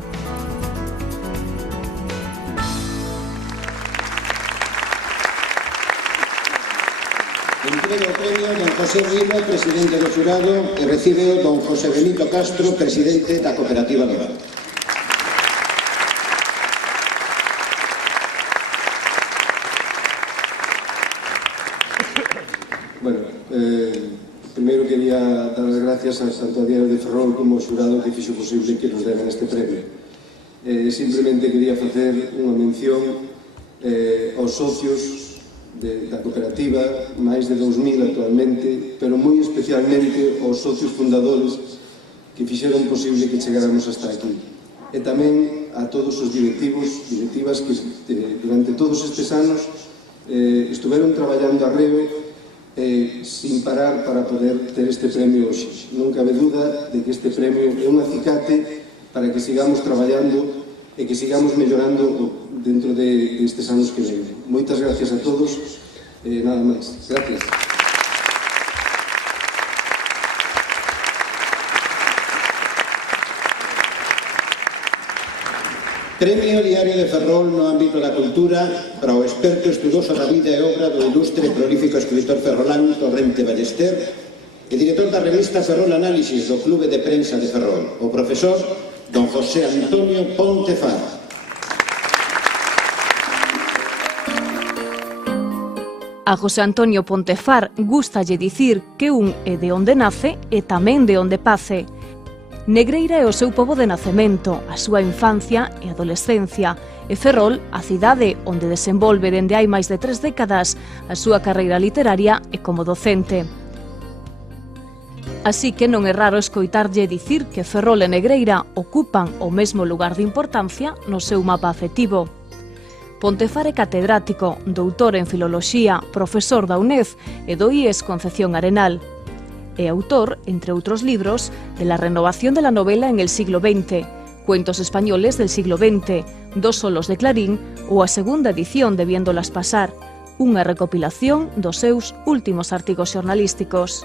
Entrega o premio don José Riva, presidente do xurado, e recíbeo don José Benito Castro, presidente da cooperativa do Val. Bueno, primeiro quería dar as gracias tanto a Diario de Ferrol como ao xurado que fixo posible que nos deran este premio. Simplemente quería facer unha mención aos socios da cooperativa, máis de 2.000 actualmente, pero moi especialmente aos socios fundadores que fixeron posible que chegáramos hasta aquí. E tamén a todos os directivos, directivas que durante todos estes anos estuveron traballando arreo sin parar para poder ter este premio hoxe. Non cabe duda de que este premio é un acicate para que sigamos traballando e que sigamos mellorando dentro destes anos que ven. Moitas gracias a todos e nada máis. Gracias. Premio Diario de Ferrol no ámbito da cultura para o experto estudoso da vida e obra do ilustre e prolífico escritor ferrolán Torrente Ballester e director da revista Ferrol Análisis do Clube de Prensa de Ferrol, o profesor don José Antonio Pontefar. A José Antonio Pontefar gústalle dicir que un é de onde nace e tamén de onde pace. Negreira é o seu pobo de nacemento, a súa infancia e adolescencia, e Ferrol, a cidade onde desenvolve dende hai máis de 3 décadas a súa carreira literaria e como docente. Así que non é raro escoitarlle dicir que Ferrol e Negreira ocupan o mesmo lugar de importancia no seu mapa afectivo. Pontefar é catedrático, doutor en Filoloxía, profesor da UNED e do IES Concepción Arenal. É autor, entre outros libros, de La renovación de la novela en el siglo XX, Cuentos españoles del siglo XX, Dos solos de Clarín ou a segunda edición de Viéndolas pasar, unha recopilación dos seus últimos artigos xornalísticos.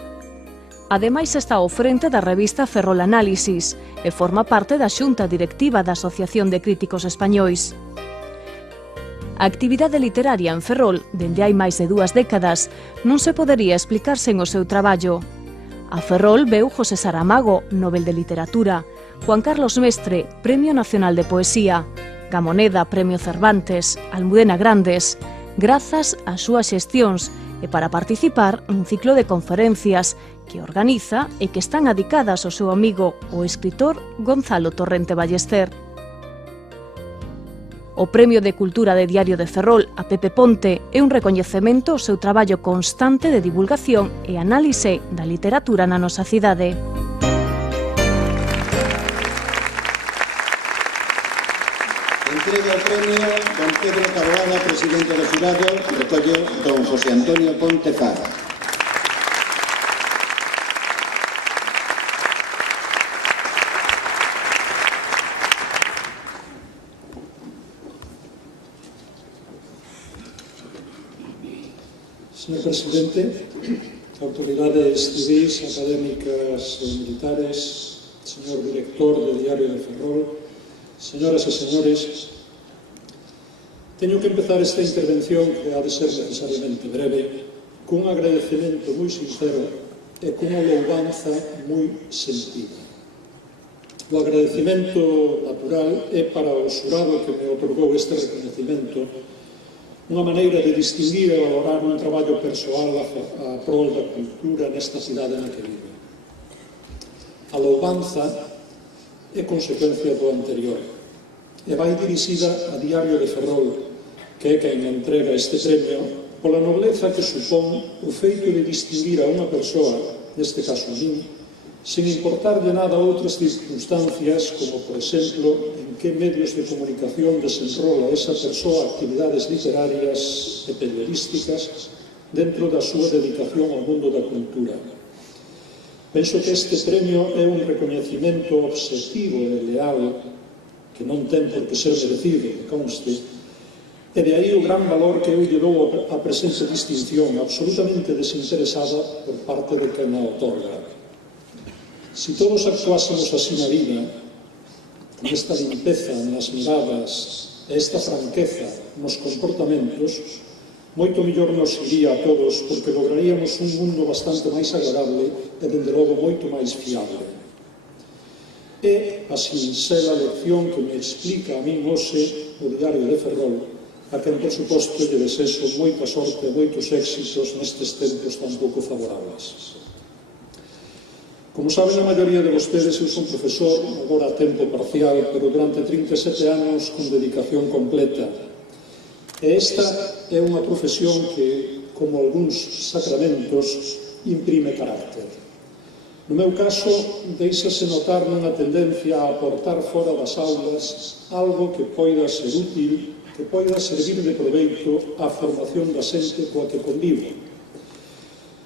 Ademais está ao frente da revista Ferrol Análisis e forma parte da xunta directiva da Asociación de Críticos Españois. A actividade literaria en Ferrol, dende hai máis de 2 décadas, non se podería explicar sen o seu traballo. A Ferrol veu José Saramago, Nobel de Literatura, Juan Carlos Mestre, Premio Nacional de Poesía, Gamoneda, Premio Cervantes, Almudena Grandes, grazas ás súas xestións e para participar nun ciclo de conferencias que organiza e que están adicadas ao seu amigo, o escritor Gonzalo Torrente Ballester. O Premio de Cultura de Diario de Ferrol a Pepe Ponte é un recoñecemento ao seu traballo constante de divulgación e análise da literatura na nosa cidade. Entrega o premio don Pedro Caroana, presidente do xurado, recolle don José Antonio Ponte Fara. Señor presidente, autoridades civis, académicas e militares, señor director do Diario de Ferrol, señoras e señores, teño que empezar esta intervención, que ha de ser necesariamente breve, cun agradecemento moi sincero e cunha louvanza moi sentida. O agradecemento natural é para o xurado que me otorgou este reconhecimento, unha maneira de distinguir e valorar un traballo persoal a prol da cultura nesta cidade na que vive. A louvanza é consecuencia do anterior e vai dirixida a Diario de Ferrol, que é quen entrega este premio, pola nobleza que supón o feito de distinguir a unha persoa, neste caso a min, sin importar de nada outras circunstancias, como, por exemplo, en que medios de comunicación desenrola esa persoa actividades literarias e periodísticas dentro da súa dedicación ao mundo da cultura. Penso que este premio é un recoñecimento obsesivo e leal, que non ten por que ser merecido, que conste, e de aí o gran valor que eu lle dou a presente distinción absolutamente desinteresada por parte de quen a otorga. Si todos actuásemos así na vida, nesta limpeza nas miradas e esta franqueza nos comportamentos, moito mellor nos iría a todos, porque lograríamos un mundo bastante máis agradable e, dende logo, moito máis fiable. É a sincera lección que me explica a min hoxe o Diario de Ferrol, a quen, por suposto, lle desexo moita sorte e moitos éxitos nestes tempos tan pouco favorables. Como saben a maioría de vostedes, eu son profesor, agora a tempo parcial, pero durante 37 anos con dedicación completa. E esta é unha profesión que, como algúns sacramentos, imprime carácter. No meu caso, deixase notar nunha tendencia a aportar fora das aulas algo que poida ser útil, que poida servir de proveito á formación da xente coa que convivo.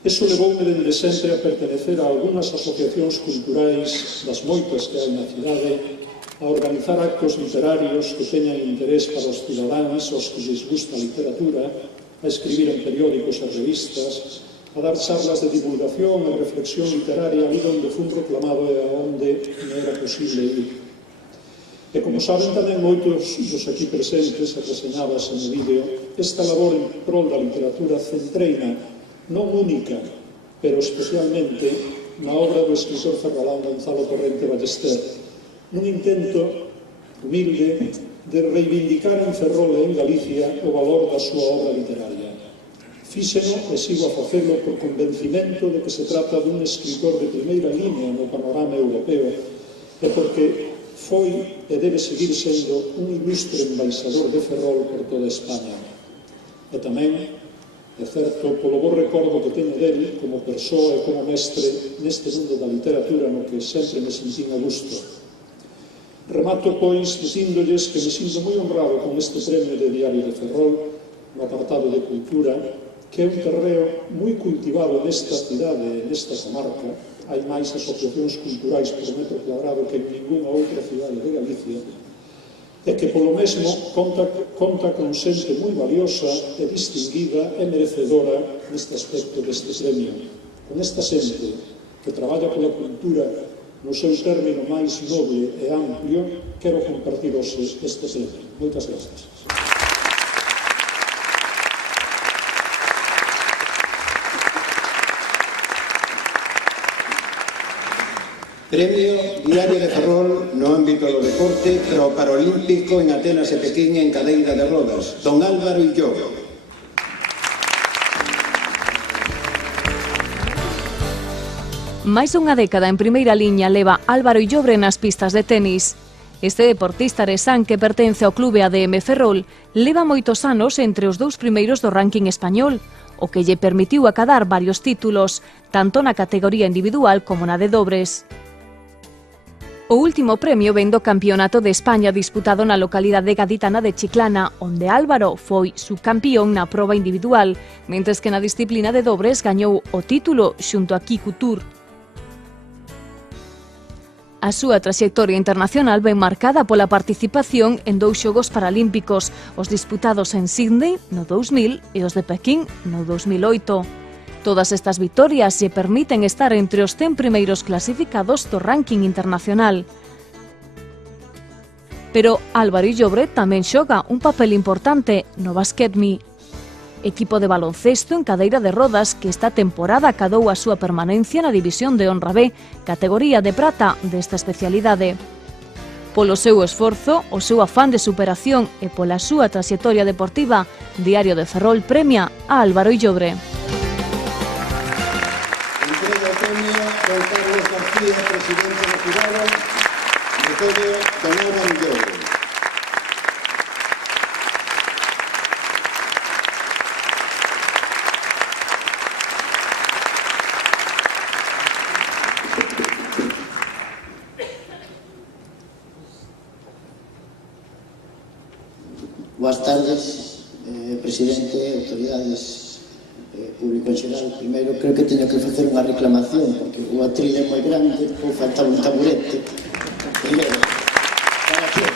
Iso levoume dende sempre a pertenecer a algunhas asociacións culturais das moitas que hai na cidade, a organizar actos literarios que teñan interés para os cidadáns, aos que lles gusta a literatura, a escribir en periódicos e revistas, a dar charlas de divulgación e reflexión literaria ali onde fun proclamado e a onde non era posible ir. E como saben tamén moitos dos aquí presentes, e reseñadas no vídeo, esta labor en prol da literatura centreina non única, pero especialmente na obra do escritor ferrolán Gonzalo Torrente Ballester, nun intento humilde de reivindicar en Ferrol e en Galicia o valor da súa obra literaria. Fíxeno e sigo a facelo por convencimento de que se trata dun escritor de primeira línea no panorama europeo e porque foi e debe seguir sendo un ilustre embaixador de Ferrol por toda España. E tamén, é certo, polo bo recordo que teño dele como persoa e como mestre neste mundo da literatura no que sempre me sentín a gusto. Remato, pois, dicíndolles que me sinto moi honrado con este premio de Diario de Ferrol no apartado de cultura, que é un terreo moi cultivado nesta cidade e nesta comarca. Hai máis asociacións culturais por metro cuadrado que en ninguna outra cidade de Galicia, e que polo mesmo conta con xente moi valiosa e distinguida e merecedora neste aspecto deste premio, con esta xente que traballa pola cultura no seu término máis noble e amplio, quero compartir hoxe este premio. Moitas gracias. Premio Diario de Ferrol no ámbito do deporte para o Paralímpico en Atenas e Pequín en cadeira de rodas, don Álvaro Illobre. Máis dunha década en primeira liña leva Álvaro Illobre nas pistas de tenis. Este deportista aresán que pertence ao clube ADM Ferrol leva moitos anos entre os dous primeiros do ranking español, o que lle permitiu acadar varios títulos, tanto na categoría individual como na de dobres. O último premio ven do Campeonato de España disputado na localidade gaditana de Chiclana, onde Álvaro foi subcampeón na proba individual, mentres que na disciplina de dobres gañou o título xunto a Kiko Tour. A súa traxectoria internacional ven marcada pola participación en 2 Xogos Paralímpicos, os disputados en Sydney no 2000 e os de Pequín no 2008. Todas estas vitorias lle permiten estar entre os 100 primeiros clasificados do ranking internacional. Pero Álvaro Illobre tamén xoga un papel importante no Basquetmi, equipo de baloncesto en cadeira de rodas que esta temporada acadou a súa permanencia na División de Honra B, categoría de prata desta especialidade. Polo seu esforzo, o seu afán de superación e pola súa traxectoria deportiva, Diario de Ferrol premia a Álvaro Illobre. Entrega o premio don Carlos García, presidente do jurado, de todo don Álvaro Illobre. Boas tardes, presidente, autoridades, público en xeral. Primeiro, creo que teño que facer unha reclamación, porque o atril é moi grande, ou faltaba un taburete. Primeiro, para que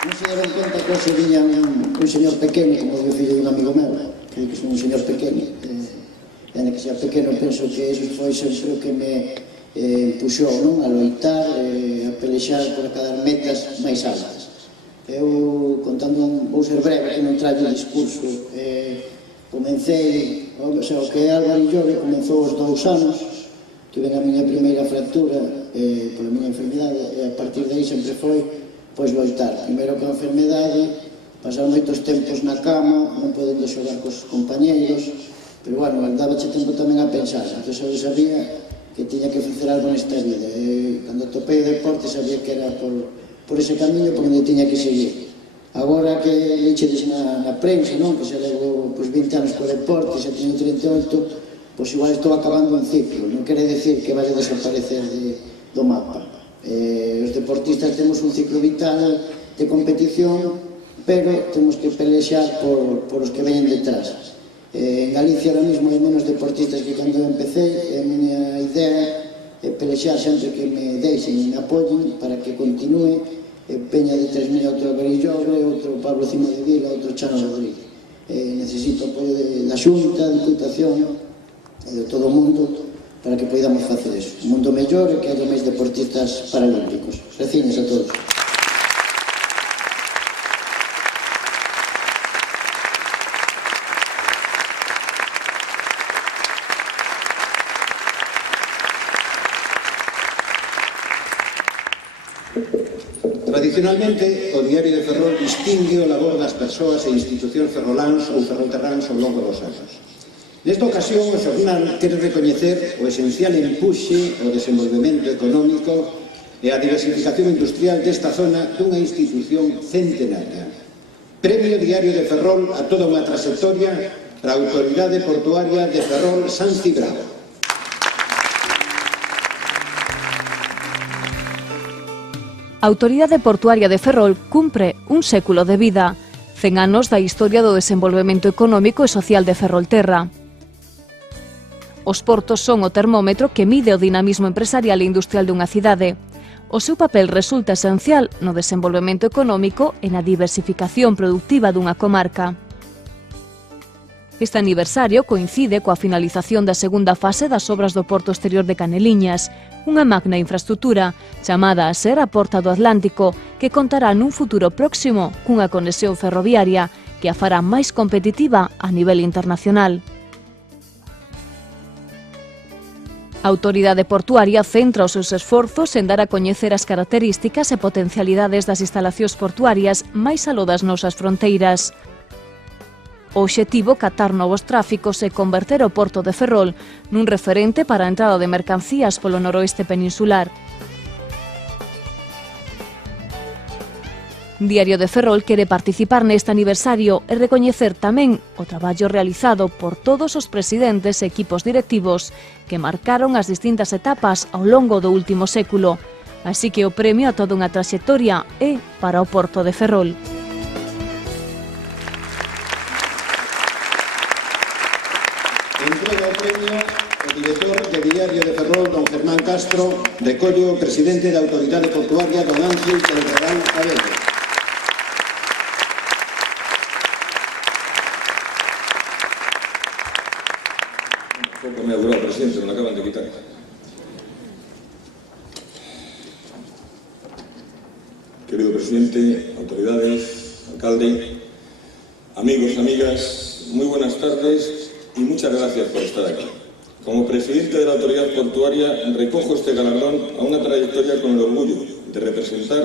non se deron conta que hoxe viña un señor pequeno, como o fillo dun amigo meu, que son un señor pequeno, e ainda que sea pequeno, penso que eso foi sempre o que me puxou a loitar, a pelexar por acadar metas máis altas. Eu, vou ser breve, que non traio o discurso, comecei, o que é Álvaro Illobre, comezou aos 2 anos, tuve a miña primeira fractura pola miña enfermidade, e a partir de aí sempre foi loitar. Primeiro con a enfermidade, pasar moitos tempos na cama, non podendo xogar cos compañeiros, pero bueno, dábache tempo tamén a pensar, entón eu sabía que tiña que facer algo nesta vida. Cando topei o deporte sabía que era por ese camiño por onde tiña que seguir. Agora que lechedes na prensa, que xa levo 20 anos co deporte, xa teño 38, pois igual estou acabando un ciclo. Non quere decir que vaya a desaparecer do mapa. Os deportistas temos un ciclo vital de competición, pero temos que pelexar por os que veñen detrás. En Galicia ahora mismo hai menos deportistas que cando empecé, e a miña idea é pelexar sempre que me deixen e me apoyen para que continue Peña de 3.000, outro Álvaro Illobre, outro Pablo Cima de Vila, outro Chano Rodríguez. Necesito apoio da Xunta, da Diputación e de todo o mundo para que podamos facer eso. Un mundo mellor e que haya máis deportistas paralímpicos. Gracias a todos. Tradicionalmente, o Diario de Ferrol distingue o labor das persoas e institucións ferroláns ou ferrolterráns ao longo dos anos. Nesta ocasión, o xornal quere recoñecer o esencial empuxe ao desenvolvemento económico e a diversificación industrial desta zona dunha institución centenaria. Premio Diario de Ferrol a toda unha traxectoria para a Autoridade Portuaria de Ferrol San Cibrao. A Autoridade Portuaria de Ferrol cumpre un século de vida, 100 anos da historia do desenvolvemento económico e social de Ferrolterra. Os portos son o termómetro que mide o dinamismo empresarial e industrial dunha cidade. O seu papel resulta esencial no desenvolvemento económico e na diversificación productiva dunha comarca. Este aniversario coincide coa finalización da segunda fase das obras do Porto Exterior de Caneliñas, unha magna infraestrutura chamada a ser a Porta do Atlántico, que contará nun futuro próximo cunha conexión ferroviaria que a fará máis competitiva a nivel internacional. A Autoridade Portuaria centra os seus esforzos en dar a coñecer as características e potencialidades das instalacións portuarias máis aló das nosas fronteiras. O obxectivo catar novos tráficos e converter o Porto de Ferrol nun referente para a entrada de mercancías polo noroeste peninsular. Diario de Ferrol quere participar neste aniversario e recoñecer tamén o traballo realizado por todos os presidentes e equipos directivos que marcaron as distintas etapas ao longo do último século. Así que o premio a toda unha traxectoria é para o Porto de Ferrol. Entrega o premio o director de Diario de Ferrol, don Germán Castro, recollo o presidente da Autoridade Portuaria, don Ángel Celrarán Abello. Un poco me ha durado, presidente, me lo acaban de quitar. Querido presidente, autoridades, alcalde, amigos, amigas, muy buenas tardes y muchas gracias por estar aquí. Como presidente de la Autoridad Portuaria recojo este galardón a una trayectoria con el orgullo de representar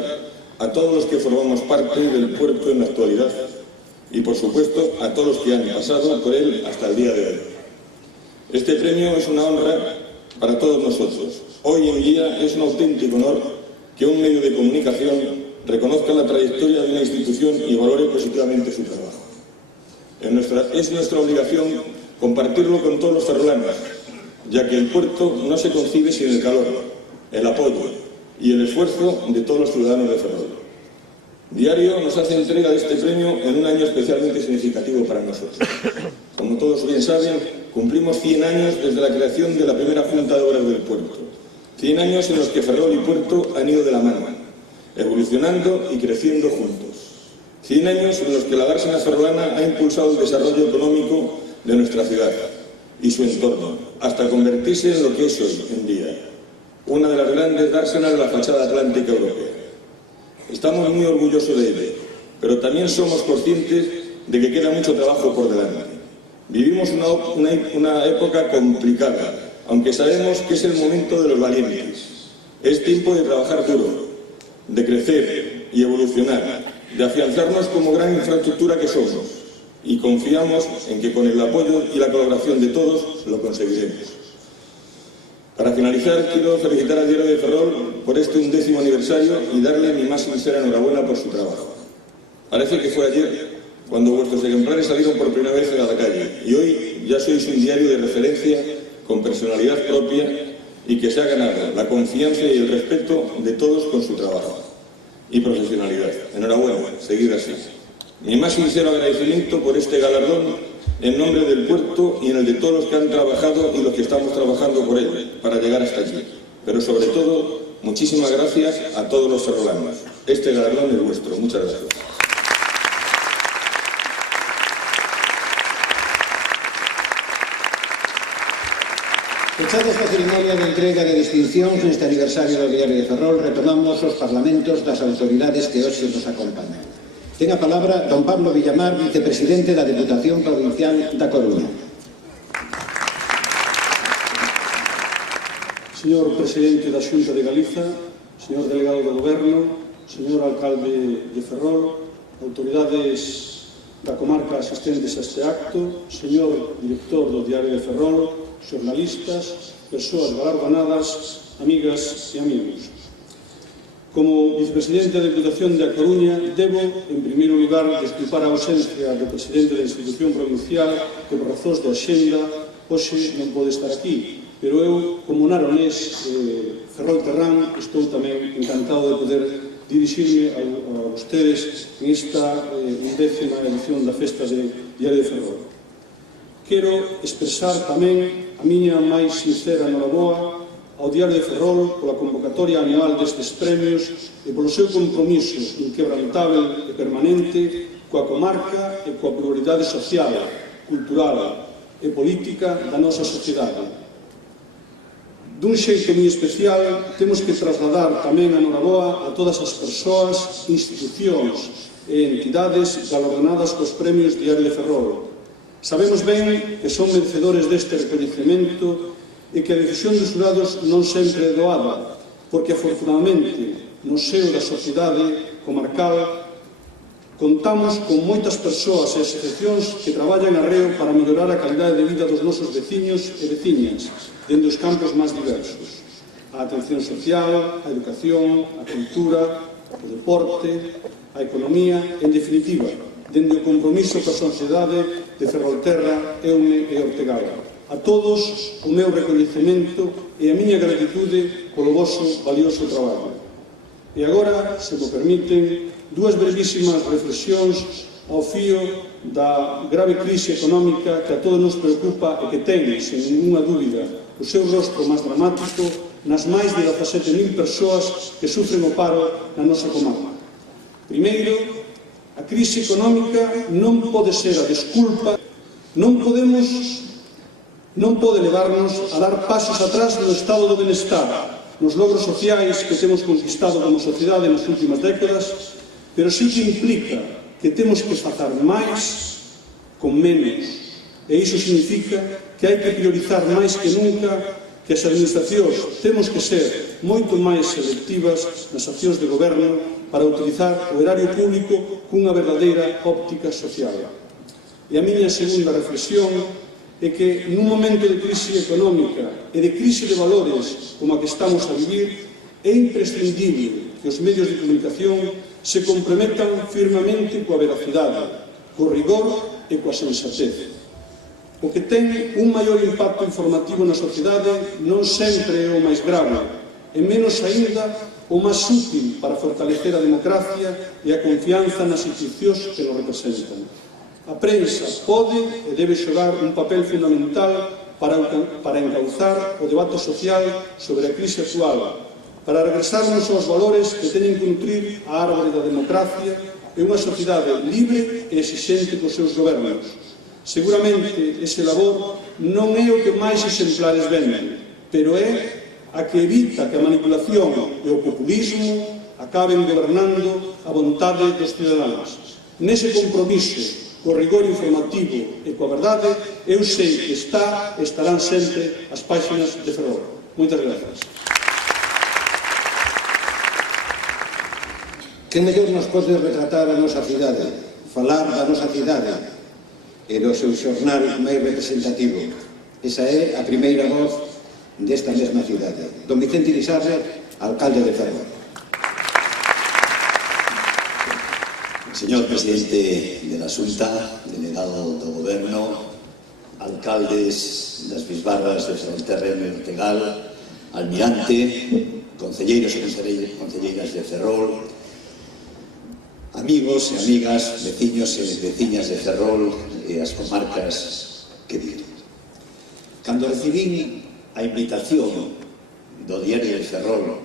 a todos los que formamos parte del puerto en la actualidad y, por supuesto, a todos los que han pasado por él hasta el día de hoy. Este premio es una honra para todos nosotros. Hoy en día es un auténtico honor que un medio de comunicación reconozca la trayectoria de una institución y valore positivamente su trabajo. Es nuestra obligación compartirlo con todos los ferrolanos, ya que el puerto no se concibe sin el calor, el apoyo y el esfuerzo de todos los ciudadanos de Ferrol. Diario nos hace entrega de este premio en un año especialmente significativo para nosotros. Como todos bien saben, cumplimos 100 años desde la creación de la primera Junta de Obras del puerto. 100 años en los que Ferrol y puerto han ido de la mano, evolucionando y creciendo juntos. 100 años en los que la dársena ferrolana ha impulsado el desarrollo económico de nuestra ciudad y su entorno, hasta convertirse en lo que es hoy en día, una de las grandes dársenas de la fachada atlántica europea. Estamos muy orgullosos de ello, pero también somos conscientes de que queda mucho trabajo por delante. Vivimos una época complicada, aunque sabemos que es el momento de los valientes. Es tiempo de trabajar duro, de crecer y evolucionar, de afianzarnos como gran infraestructura que somos, y confiamos en que con el apoyo y la colaboración de todos lo conseguiremos. Para finalizar, quiero felicitar al Diario de Ferrol por este 11º aniversario y darle mi más sincera enhorabuena por su trabajo. Parece que fue ayer cuando vuestros ejemplares salieron por primera vez a la calle, y hoy ya sois un diario de referencia con personalidad propia y que se ha ganado la confianza y el respeto de todos con su trabajo y profesionalidad. Enhorabuena, seguid así. Mi más sincero agradecimiento por este galardón en nombre del puerto y en el de todos los que han trabajado y los que estamos trabajando por él para llegar hasta aquí. Pero sobre todo, muchísimas gracias a todos los ferrolanos. Este galardón es vuestro. Muchas gracias. Fechada esta ceremonia de entrega de distincións neste aniversario do Diario de Ferrol, retomamos os parlamentos das autoridades que hoxe nos acompañan. Ten a palabra don Pablo Villamar, vicepresidente da Deputación Provincial da Coruña. Señor presidente da Xunta de Galiza, señor delegado do Goberno, señor alcalde de Ferrol, autoridades da comarca asistentes a este acto, señor director do Diario de Ferrol, xornalistas, persoas galardonadas, amigas e amigos. Como vicepresidente da Deputación da Coruña, debo, en primeiro lugar, desculpar a ausencia do presidente da institución provincial que, por razóns de axenda, hoxe non pode estar aquí. Pero eu, como naronés, ferrolterrán, estou tamén encantado de poder dirixirme a ustedes en esta 10ª edición da Festa de Diario de Ferrol. Quero expresar tamén a miña máis sincera enhoraboa ao Diario de Ferrol pola convocatoria anual destes premios e polo seu compromiso inquebrantável e permanente coa comarca e coa pluralidade social, cultural e política da nosa sociedade. Dun xeito moi especial, temos que trasladar tamén a noraboa a todas as persoas, institucións e entidades galardonadas cos premios Diario de Ferrol. Sabemos ben que son merecedores deste recoñecemento e que a decisión dos xurados non sempre é doada, porque afortunadamente no seo da sociedade comarcal contamos con moitas persoas e asociacións que traballan arreo para mellorar a calidade de vida dos nosos veciños e veciñas dende os campos máis diversos: a atención social, a educación, a cultura, o deporte, a economía, en definitiva, dende o compromiso coa sociedade de Ferrolterra, Eume e Ortegal. A todos o meu recoñecemento e a miña gratitude polo voso valioso traballo. E agora, se me permiten, dúas brevísimas reflexións ao fío da grave crise económica que a todos nos preocupa e que ten, sen ninguna dúbida, o seu rostro máis dramático nas máis de 17.000 persoas que sufren o paro na nosa comarca. Primeiro, a crise económica non pode ser a desculpa, non pode levarnos a dar pasos atrás no estado do benestar, nos logros sociais que temos conquistado como sociedade nas últimas décadas, pero sí que implica que temos que facer máis con menos. E iso significa que hai que priorizar máis que nunca, que as administracións temos que ser moito máis selectivas nas accións de goberno para utilizar o erario público cunha verdadeira óptica social. E a miña segunda reflexión é que nun momento de crise económica e de crise de valores como a que estamos a vivir, é imprescindible que os medios de comunicación se comprometan firmemente coa veracidade, co rigor e coa sensatez. O que ten un maior impacto informativo na sociedade non sempre é o máis grave, e menos aínda o máis útil para fortalecer a democracia e a confianza nas institucións que nos representan. A prensa pode e debe xogar un papel fundamental para encauzar o debate social sobre a crise actual, para regresarnos aos valores que teñen que nutrir a árbore da democracia e unha sociedade libre e exixente cos seus gobernos. Seguramente ese labor non é o que máis exemplares venden, pero é a que evita que a manipulación e o populismo acaben gobernando a vontade dos cidadáns. Nese compromiso co rigor informativo e coa verdade, eu sei que estarán sempre as páxinas de Ferrol. Moitas gracias. Que mellor nos pode retratar a nosa cidade, falar da nosa cidade e do seu xornal máis representativo. Esa é a primeira voz desta mesma cidade. Don Vicente Irizarre, alcalde de Ferrol. Señor presidente de la Xunta, delegado do Goberno, alcaldes das bisbarras de Ferrolterra e Ortegal, almirante, concelleiros e concelleiras de Ferrol, amigos e amigas, veciños e veciñas de Ferrol e as comarcas que dir. Cando recibín a invitación do Diario de Ferrol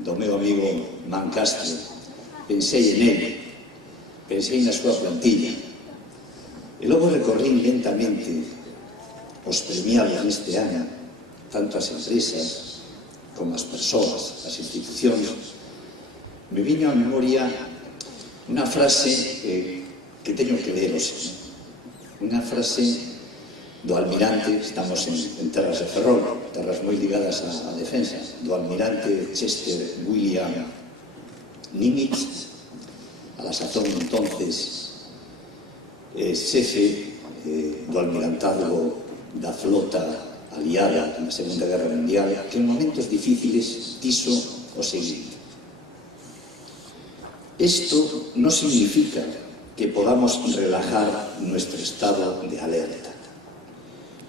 do meu amigo Man Castro, pensei en ele, pensei na súa plantilla e logo recorrín lentamente os premiados neste ano, tanto as empresas como as persoas, as institucións. Me viño á memoria unha frase que teño que leros, unha frase do almirante, estamos en terras de Ferrol, terras moi ligadas á defensa, do almirante Chester William Nimitz, a la sazón entonces xefe do almirantado da flota aliada na Segunda Guerra Mundial, que en momentos difíciles dixo o seguinte: esto no significa que podamos relajar nuestro estado de alerta,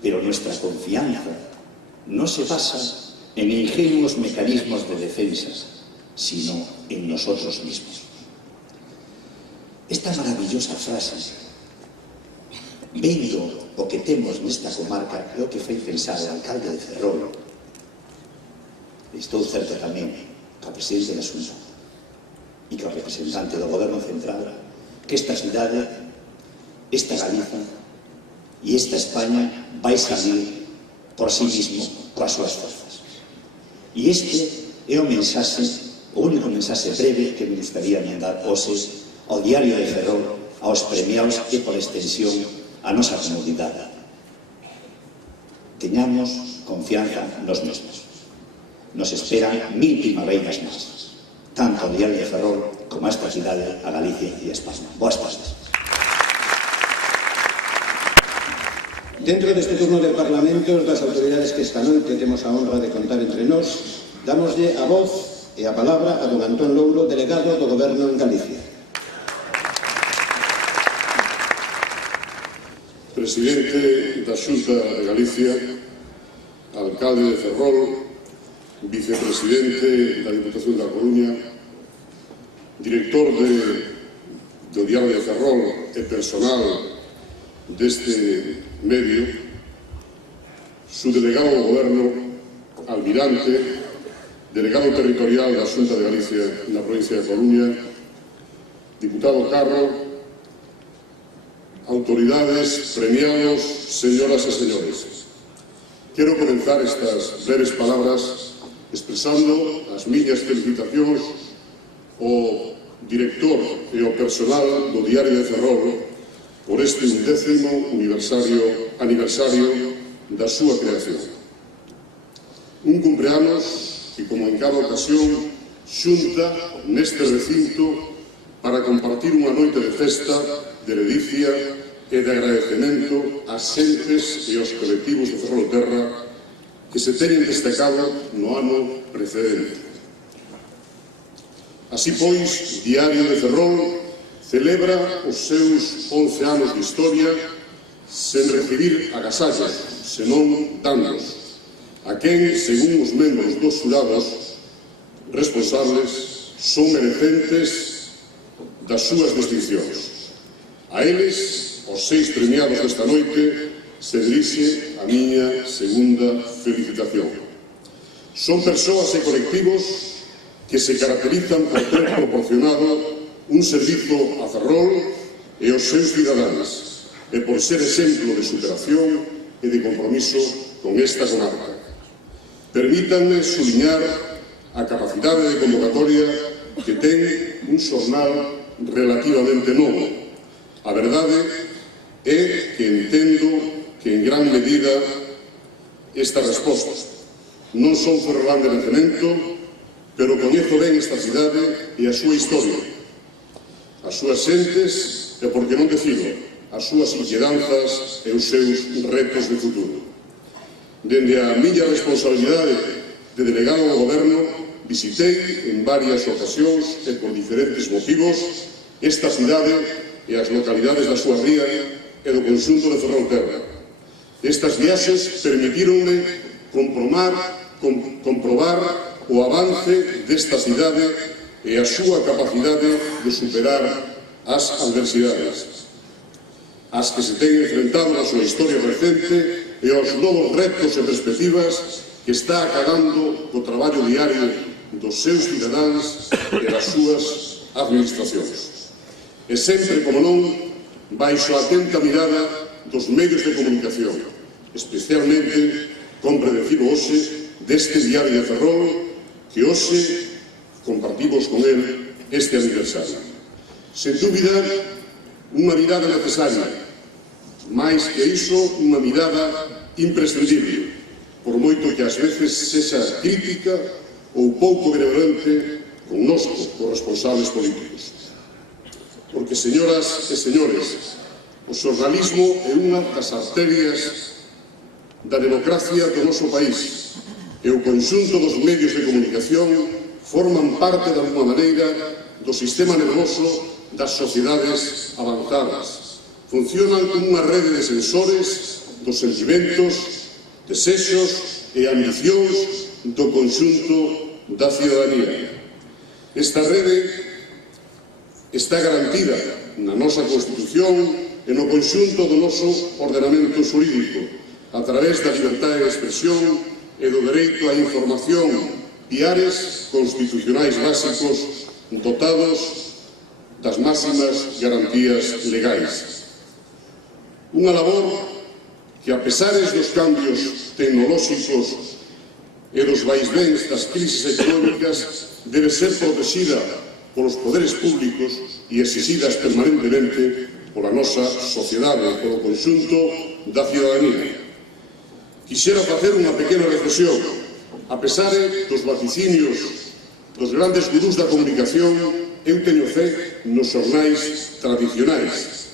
pero nuestra confianza no se basa en ingenuos mecanismos de defensa, sino en nosotros mismos. Esta maravillosa frase, vendo o que temos nesta comarca, é o que fai pensar o alcalde de Ferrol. Estou certo tamén co presidente da Xunta e co representante do Goberno Central que esta cidade, esta Galiza e esta España vai salir por sí mismo, coas súas forzas. E este é o único mensaxe breve que me gustaría mandar hoxe ao Diario de Ferrol, aos premiados e, por extensión, a nosa comunidade. Teñamos confianza nos mesmos. Nos esperan 1000 primaveras máis, tanto ao Diario de Ferrol como a esta cidade, a Galicia e a España. Boas tardes. Dentro deste turno de parlamentos das autoridades que esta noite temos a honra de contar entre nós, dámoslle a voz e a palabra a don Antón Louro, delegado do Goberno en Galicia. Presidente da Xunta de Galicia, alcalde de Ferrol, vicepresidente da Diputación da Coruña, director do Diario de Ferrol e personal deste medio, subdelegado do Goberno, almirante, delegado territorial da Xunta de Galicia na provincia de Coruña, diputado Carro, autoridades, premiados, señoras e señores. Quero comenzar estas breves palabras expresando as miñas felicitacións ao director e ao personal do Diario de Ferrol por este 11º aniversario da súa creación. Un cumpleanos que, como en cada ocasión, xunta neste recinto para compartir unha noite de festa, de ledicia e de agradecemento ás xentes e aos colectivos de Ferrolterra que se teñen destacado no ano precedente. Así pois, Diario de Ferrol celebra os seus 11 anos de historia sen recibir agasallos, senón danos, a quen, según os membros dos xurados responsables, son merecentes das súas distincións. A eles, os 6 premiados desta noite, se dirixe a miña segunda felicitación. Son persoas e colectivos que se caracterizan por ter proporcionado un servizo a Ferrol e aos seus cidadáns e por ser exemplo de superación e de compromiso con esta comarca. Permítanme subliñar a capacidade de convocatoria que ten un xornal relativamente novo. A verdade é que entendo que en gran medida estas respostas non son ferrolán de nacemento, pero coñezo ben esta cidade e a súa historia, as súas xentes e, por que non decilo, as súas inquedanzas e os seus retos de futuro. Dende a miña responsabilidade de delegado do Goberno, visitei en varias ocasións e por diferentes motivos esta cidade e as localidades da súa ría e do conxunto de Ferrolterra. Estas viaxes permitíronme comprobar o avance desta cidade e a súa capacidade de superar as adversidades, as que se ten enfrentado na súa historia recente e aos novos retos e perspectivas que está acabando co traballo diario dos seus cidadáns e das súas administracións. E sempre, como non, baixo a atenta mirada dos medios de comunicación, especialmente, compre decirlo hoxe, deste Diario de Ferrol, que hoxe compartimos con el este aniversario. Sen dúbida, unha mirada necesaria, máis que iso, unha mirada imprescindible, por moito que ás veces sexa crítica ou pouco benevolente connosco, os responsables políticos. Porque, señoras e señores, o xornalismo é unha das arterias da democracia do noso país e o conxunto dos medios de comunicación forman parte, de alguma maneira, do sistema nervoso das sociedades avanzadas. Funcionan como unha rede de sensores dos sentimentos, desexos e ambicións do conxunto da cidadanía. Esta rede está garantida na nosa Constitución e no conxunto do noso ordenamento xurídico a través da libertade de expresión e do dereito á información, piares constitucionais básicos dotados das máximas garantías legais. Unha labor que a pesares dos cambios tecnolóxicos e dos vaisvéns das crises económicas debe ser protegida polos poderes públicos e exixidas permanentemente pola nosa sociedade, polo conxunto da ciudadanía. Quixera facer unha pequena reflexión. A pesar dos vaticinios dos grandes gurús da comunicación, eu teño fe nos xornais tradicionais,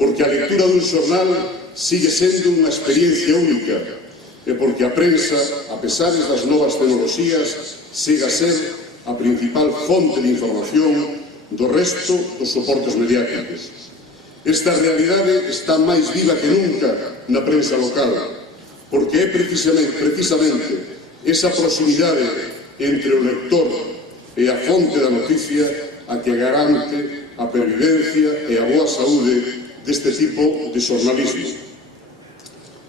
porque a lectura dun xornal sigue sendo unha experiencia única e porque a prensa, a pesar das novas tecnoloxías, siga a ser a principal fonte de información do resto dos soportes mediáticos. Esta realidade está máis viva que nunca na prensa local, porque é precisamente esa proximidade entre o lector e a fonte da noticia a que garante a pervivencia e a boa saúde deste tipo de xornalismo.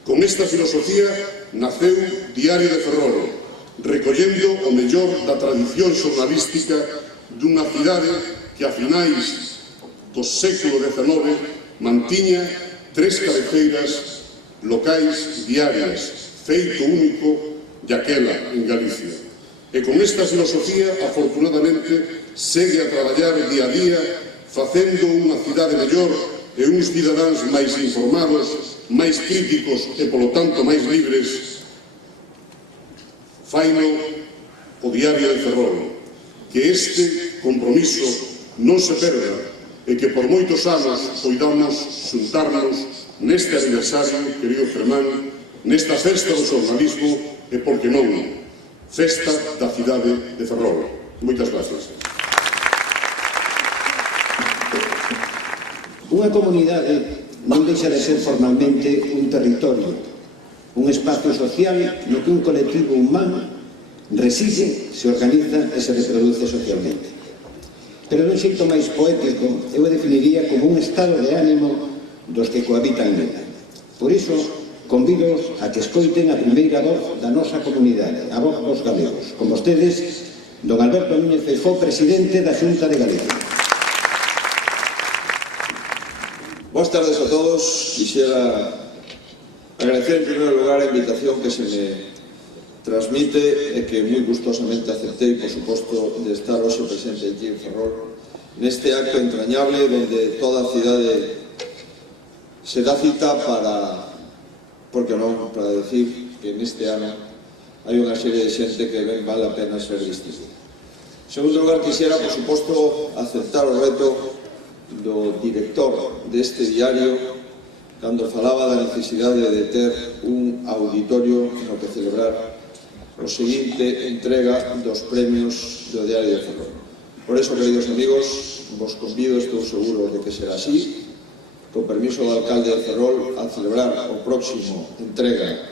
Con esta filosofía naceu Diario de Ferrol, recollendo o mellor da tradición xornalística dunha cidade que a finais do século XIX mantiña 3 cabeceiras locais diarias, feito único de aquela en Galicia. E con esta filosofía, afortunadamente, segue a traballar día a día, facendo unha cidade mellor e uns cidadáns máis informados, máis críticos e, polo tanto, máis libres. Faino o Diario de Ferrol. Que este compromiso non se perda e que por moitos anos poidamos xuntarnos neste aniversario, querido Germán, nesta festa do xornalismo e, por que non, festa da cidade de Ferrol. Moitas gracias. Unha comunidade non deixa de ser formalmente un territorio, un espacio social no que un colectivo humano reside, se organiza e se reproduce socialmente. Pero dun xeito máis poético, eu definiría como un estado de ánimo dos que cohabitan nela. Por iso, convido a que escoiten a primeira voz da nosa comunidade, a voz dos galegos. Con vostedes, don Alberto Núñez Feijóo, presidente da Xunta de Galicia. Boas tardes a todos. Quixera agradecer en primeiro lugar a invitación que se me transmite e que moi gustosamente aceptei, por suposto, de estar hoxe presente aquí en Ferrol neste acto entrañable onde toda a cidade se dá cita para, por que non, para decir que neste ano hai unha serie de xente que ben vale a pena ser distinguida. En segundo lugar, quixera, por suposto, aceptar o reto do director deste diario cando falaba da necesidade de ter un auditorio no que celebrar o seguinte entrega dos premios do Diario de Ferrol. Por eso, queridos amigos, vos convido, estou seguro de que será así, con permiso do alcalde de Ferrol, a celebrar o próximo entrega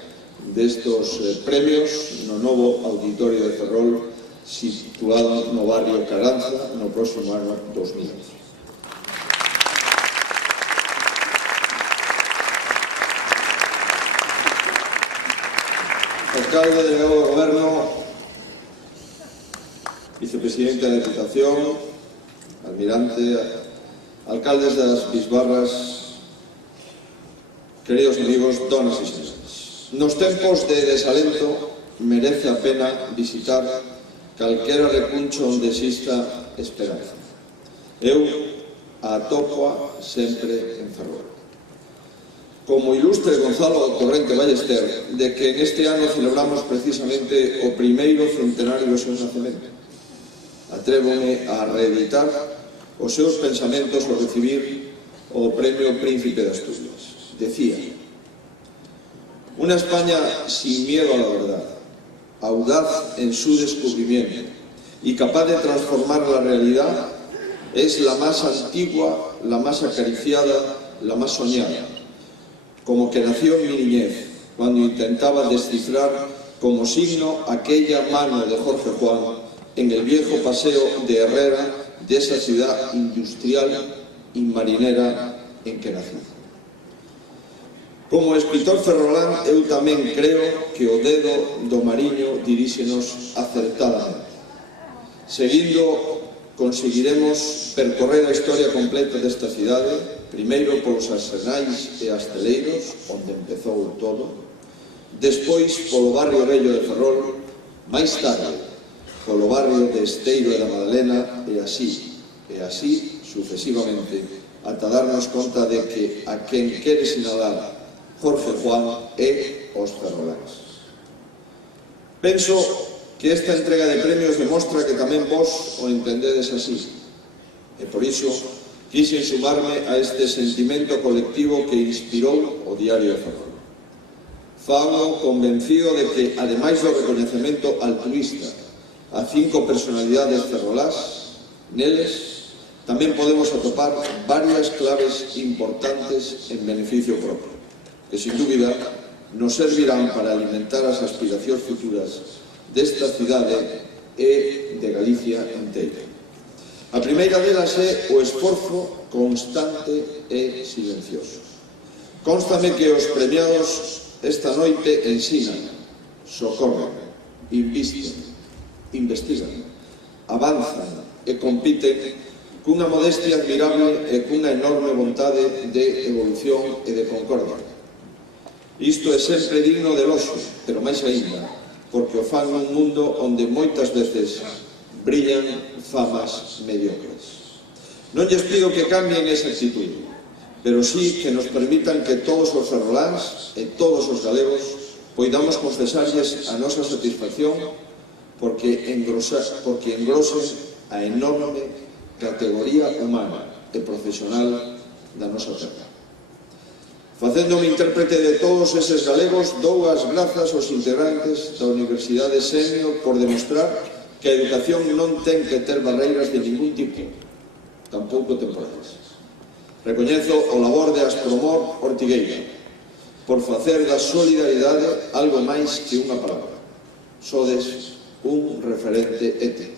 destos premios no novo auditorio de Ferrol situado no barrio Caranza no próximo ano 2011. Alcalde, delegado do Goberno, vicepresidente da Diputación, almirante, alcaldes das bisbarras, queridos amigos, donas e señores. Nos tempos de desalento merece a pena visitar calquera recuncho onde exista esperanza. Eu atopoa sempre en Ferrol. Como ilustre Gonzalo Torrente Ballester, de que neste ano celebramos precisamente o primeiro centenario do seu nacemento. Atrévome a reeditar os seus pensamentos ao recibir o Premio Príncipe de Asturias. Decía: una España sin miedo a la verdad, audaz en su descubrimiento y capaz de transformar la realidad, es la más antigua, la más acariciada, la más soñada. Como que nació en mi niñez, cuando intentaba descifrar como signo aquella mano de Jorge Juan en el viejo paseo de Herrera de esa ciudad industrial y marinera en que nací. Como escritor ferrolán, eu tamén creo que o dedo do Mariño diríxenos acertadamente, seguindo conseguiremos percorrer a historia completa desta cidade, primeiro polos arsenais e asteleiros, onde empezou todo, despois polo barrio vello de Ferrol, máis tarde polo barrio de Esteiro e da Madalena, e así sucesivamente, ata darnos conta de que a quen quere sinalar Jorge Juan é os ferroláns. Penso que esta entrega de premios demostra que tamén vos o entendedes así, e por iso quixen sumarme a este sentimento colectivo que inspirou o Diario de Ferrol. Fago convencido de que, ademais do recoñecemento altruista a 5 personalidades ferrolás, neles tamén podemos atopar varias claves importantes en beneficio propio, que sin dúbida nos servirán para alimentar as aspiracións futuras desta cidade e de Galicia inteira. A primeira delas é o esforzo constante e silencioso. Constame que os premiados esta noite ensinan, socorren, invisten, investigan, avanzan e compiten cunha modestia admirable e cunha enorme vontade de evolución e de concordia. Isto é sempre digno de eloxo, pero máis aínda, porque o fan nun mundo onde moitas veces brillan famas mediocres. Non lles pido que cambien esa actitude, pero sí que nos permitan que todos os ferroláns e todos os galegos poidamos confesarlles a nosa satisfacción porque engrosen a enorme categoría humana e profesional da nosa terra. Facéndome intérprete de todos eses galegos, dou as grazas aos integrantes da Universidade Sénior por demostrar que a educación non ten que ter barreiras de ningún tipo, tampouco temporales. Recoñezo o labor de Aspromor Ortigueira por facer da solidaridade algo máis que unha palabra. Sodes un referente ético.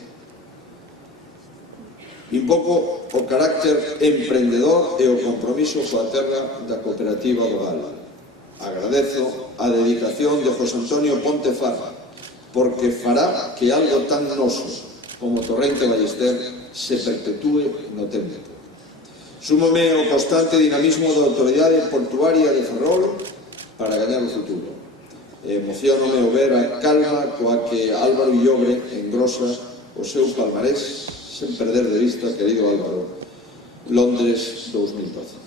Invoco o carácter emprendedor e o compromiso coa terra da cooperativa do Val. Agradezo a dedicación de José Antonio Ponte Farra, porque fará que algo tan noso como Torrente Ballester se perpetúe no tempo. Súmome o constante dinamismo da autoridade portuaria de Ferrol para gañar o futuro. Emocionome o ver a calma coa que Álvaro Illobre engrosa o seu palmarés sen perder de vista, querido Álvaro, Londres 2012.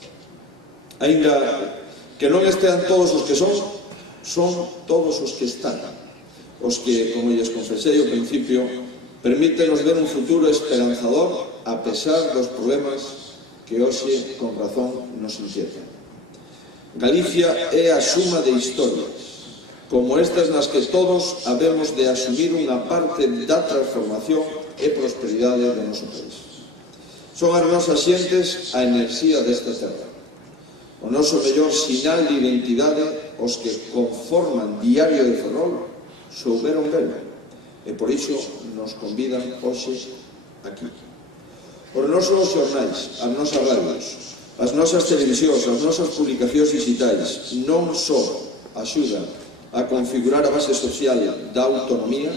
Ainda que non estean todos os que son todos os que están, os que, como lles confesei ao principio, permítenos ver un futuro esperanzador a pesar dos problemas que hoxe, con razón, nos inquietan. Galicia é a suma de historias, como estas nas que todos habemos de asumir unha parte da transformación e prosperidade do noso país. Son as nosas xentes a enerxía desta terra. O noso mellor sinal de identidade, os que conforman Diario de Ferrol, souberon velo, e por iso nos convidan hoxe aquí. Os nosos xornais, as nosas radios, as nosas televisións, as nosas publicacións digitais non só axudan a configurar a base social da autonomía,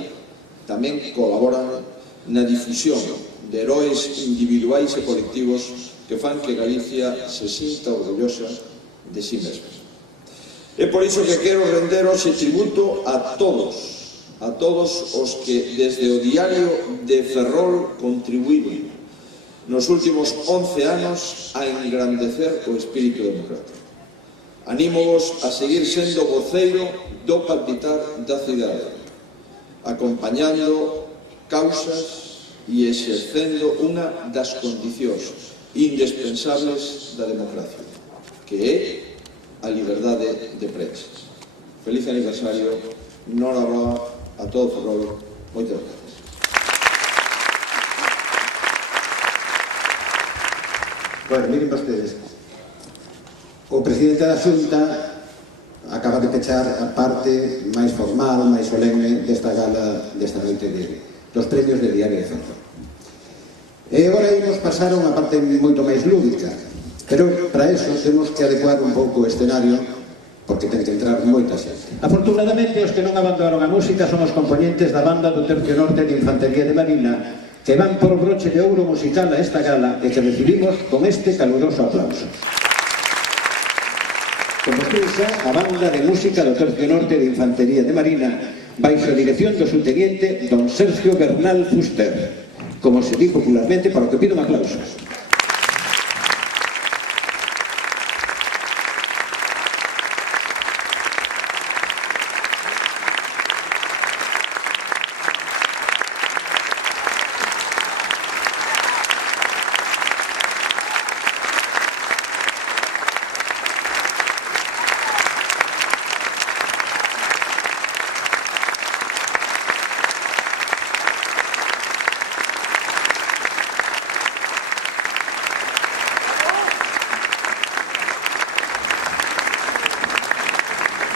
tamén colaboran na difusión de heróis individuais e colectivos que fan que Galicia se sinta orgullosa de sí mesma. É por iso que quero render hoxe tributo a todos os que desde o Diario de Ferrol contribuíron nos últimos 11 anos a engrandecer o espírito democrático. Anímovos a seguir sendo voceiro do palpitar da cidade, acompañando causas e exercendo unha das condicións indispensables da democracia, que é a liberdade de prensa. Feliz aniversario, noraboa a todo Ferrol, moitas gracias. Bueno, miren vostedes, o presidente da Xunta acaba de pechar a parte máis formal, máis solemne desta gala desta noite dos premios de Diario de Ferrol. E agora imos pasar a unha parte moito máis lúdica, pero para eso temos que adecuar un pouco o escenario porque ten que entrar moita xente. Afortunadamente, os que non abandonaron a música son os componentes da banda do Tercio Norte de Infantería de Marina, que van por broche de ouro musical a esta gala e que recibimos con este caluroso aplauso. Como expresa a banda de música do Tercio Norte de Infantería de Marina baixo a dirección do subteniente don Sergio Bernal Fuster, como se di popularmente, para o que pido un aplauso.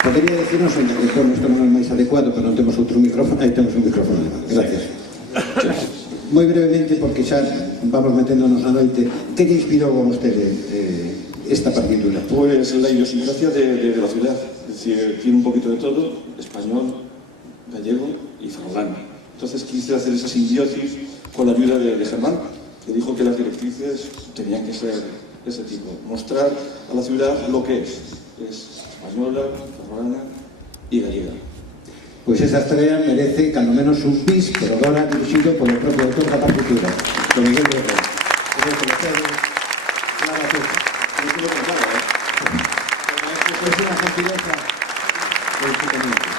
Podería decirnos onde que pon isto non é máis adecuado, pero non temos outro micrófono. Aí temos un micrófono. Gracias. Moi brevemente, porque xa vamos meténdonos na noite, que lle inspirou a vostede esta partitura? Pues la idiosincrasia de la ciudad. Es decir, tiene un poquito de todo, español, gallego y ferrolano. Entonces quise hacer esa simbiosis con la ayuda de Germán, que dijo que las directrices tenían que ser de ese tipo. Mostrar a la ciudad lo que es española, ferrolana y gallega. Pois esa estrella merece cando menos un bis, pero agora dirixido polo propio autor da partitura, don Miguel de Rey. Es una gentileza del subteniente.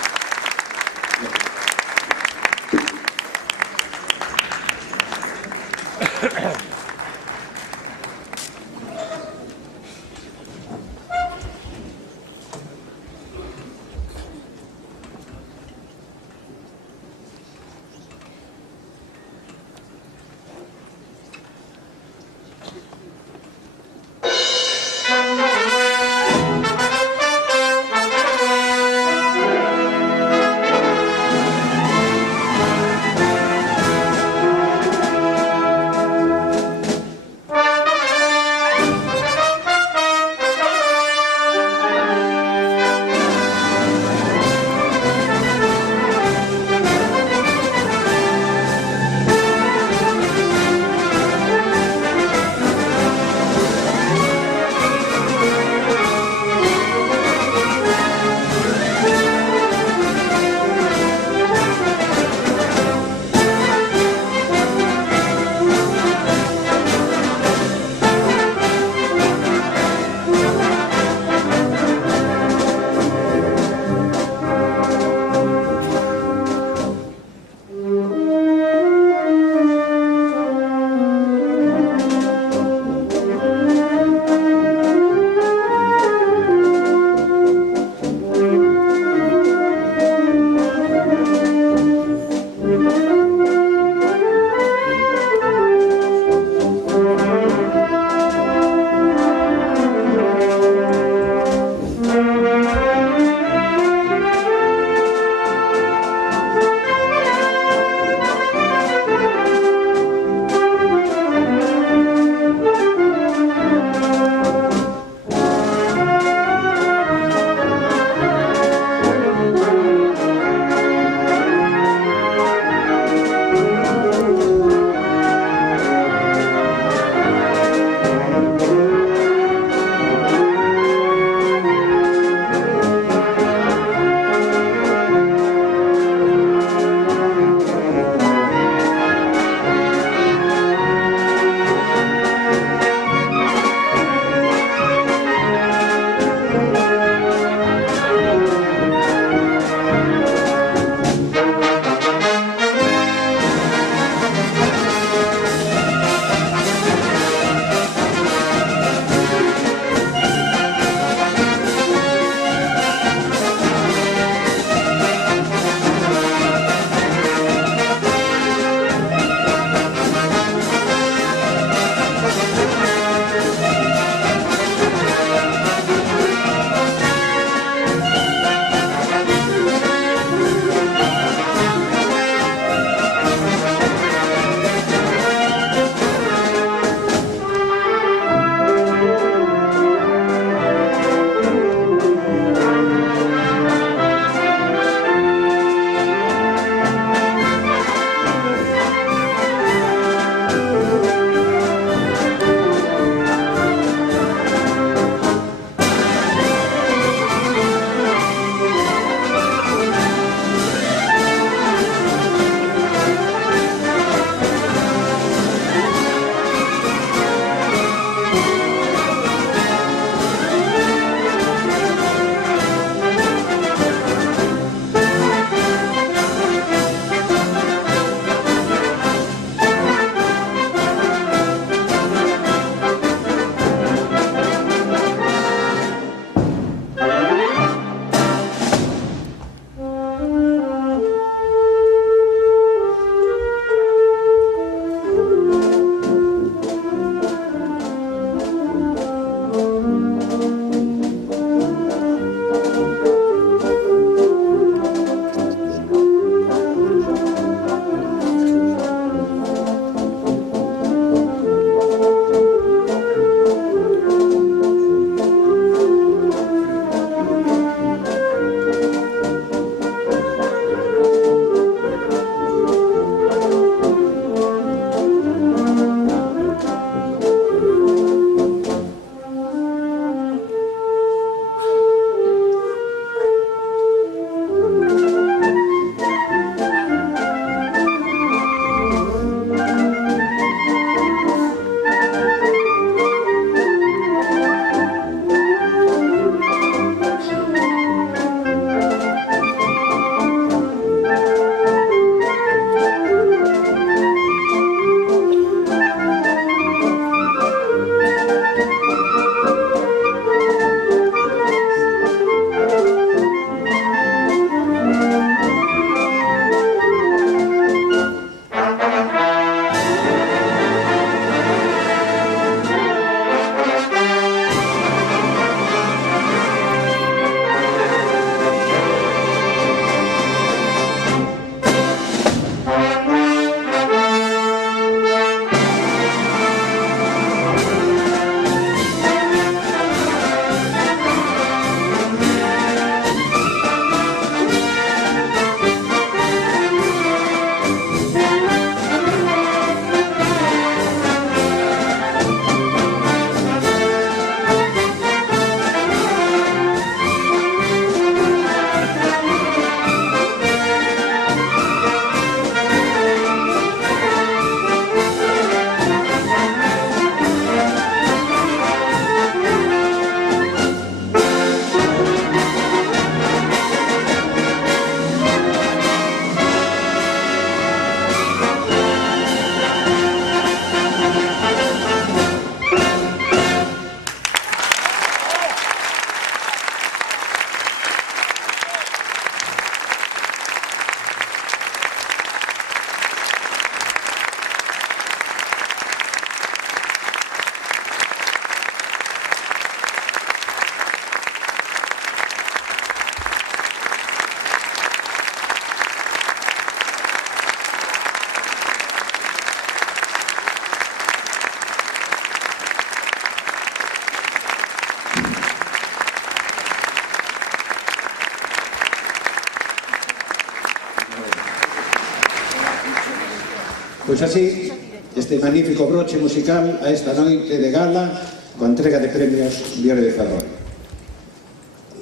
Pois así, este magnífico broche musical a esta noite de gala coa entrega de premios Diario de Ferrol.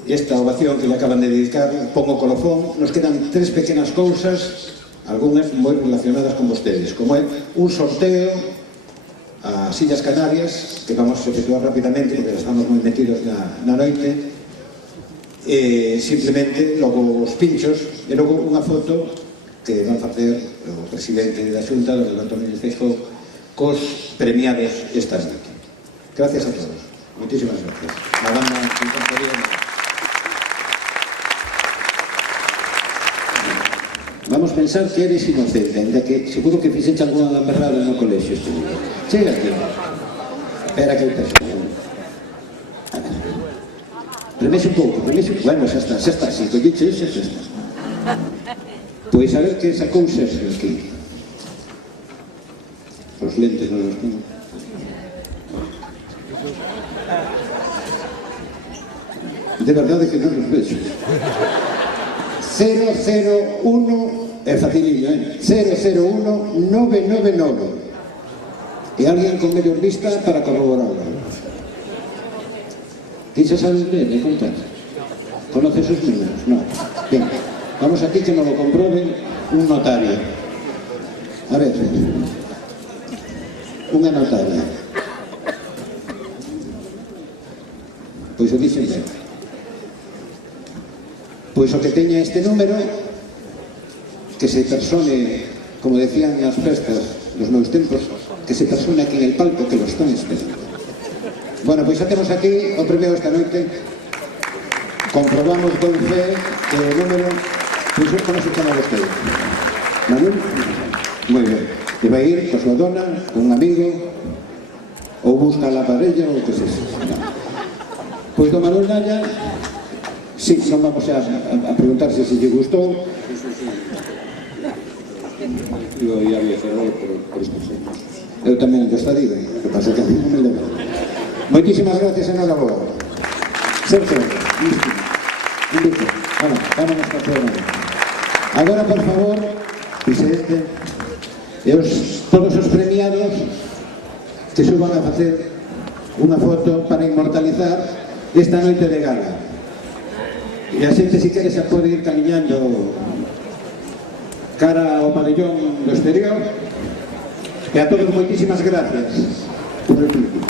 Esta ovación que le acaban de dedicar pon o colofón. Nos quedan 3 pequenas cousas, algunhas moi relacionadas con vostedes, como é un sorteo ás Illas Canarias que vamos a efectuar rapidamente porque estamos moi metidos na noite, simplemente logo os pinchos e logo unha foto que van facer o presidente da Xunta, o Antonio Feijóo, cos premiados esta noite. Gracias a todos. Muchísimas gracias. La banda vamos a pensar que eres inocente, ainda que seguro que fixeche alguna gamberrada no colexio este día. Chega aquí. Espera que eu te remexe un pouco, remexe. Bueno, xa está, si colliche, xa está. Pois a ver que esa cousa é aquí. Os lentes non os tengo. De verdade que non os vexo. 001, é facilillo, 001999. E alguén con mellor vista para corroborarlo. Ti xa sabes ler e contar? Conoces os números? Non. Ben, vamos aquí que nos lo comprobe un notario. A ver, unha notaria. Pois o dixen ben. Pois o que teña este número, que se persone, como decían nas festas dos meus tempos, que se persone aquí en el palco que lo están esperando. Bueno, pois xa temos aquí o premio esta noite. Comprobamos con fe que o número... Pois como se chama vostede? Manuel? Moi ben. E vai ir con súa dona, con un amigo, ou busca a la parella, ou que se xa. Pois do Manuel Naya, sí, non vamos a preguntarse se lle gustou. Digo, ya me cerrou por estos años. Eu tamén gostaría, que pasa que a mí non me leva. Moitísimas gracias, enhorabuena. Sergio, un bicho. Bueno, vámonos para todo. Agora, por favor, presidente, todos os premiados que suban a facer unha foto para inmortalizar esta noite de gala. E a xente, se quere, xa pode ir camiñando cara ao pabellón do exterior. E a todos, moitísimas gracias por el público.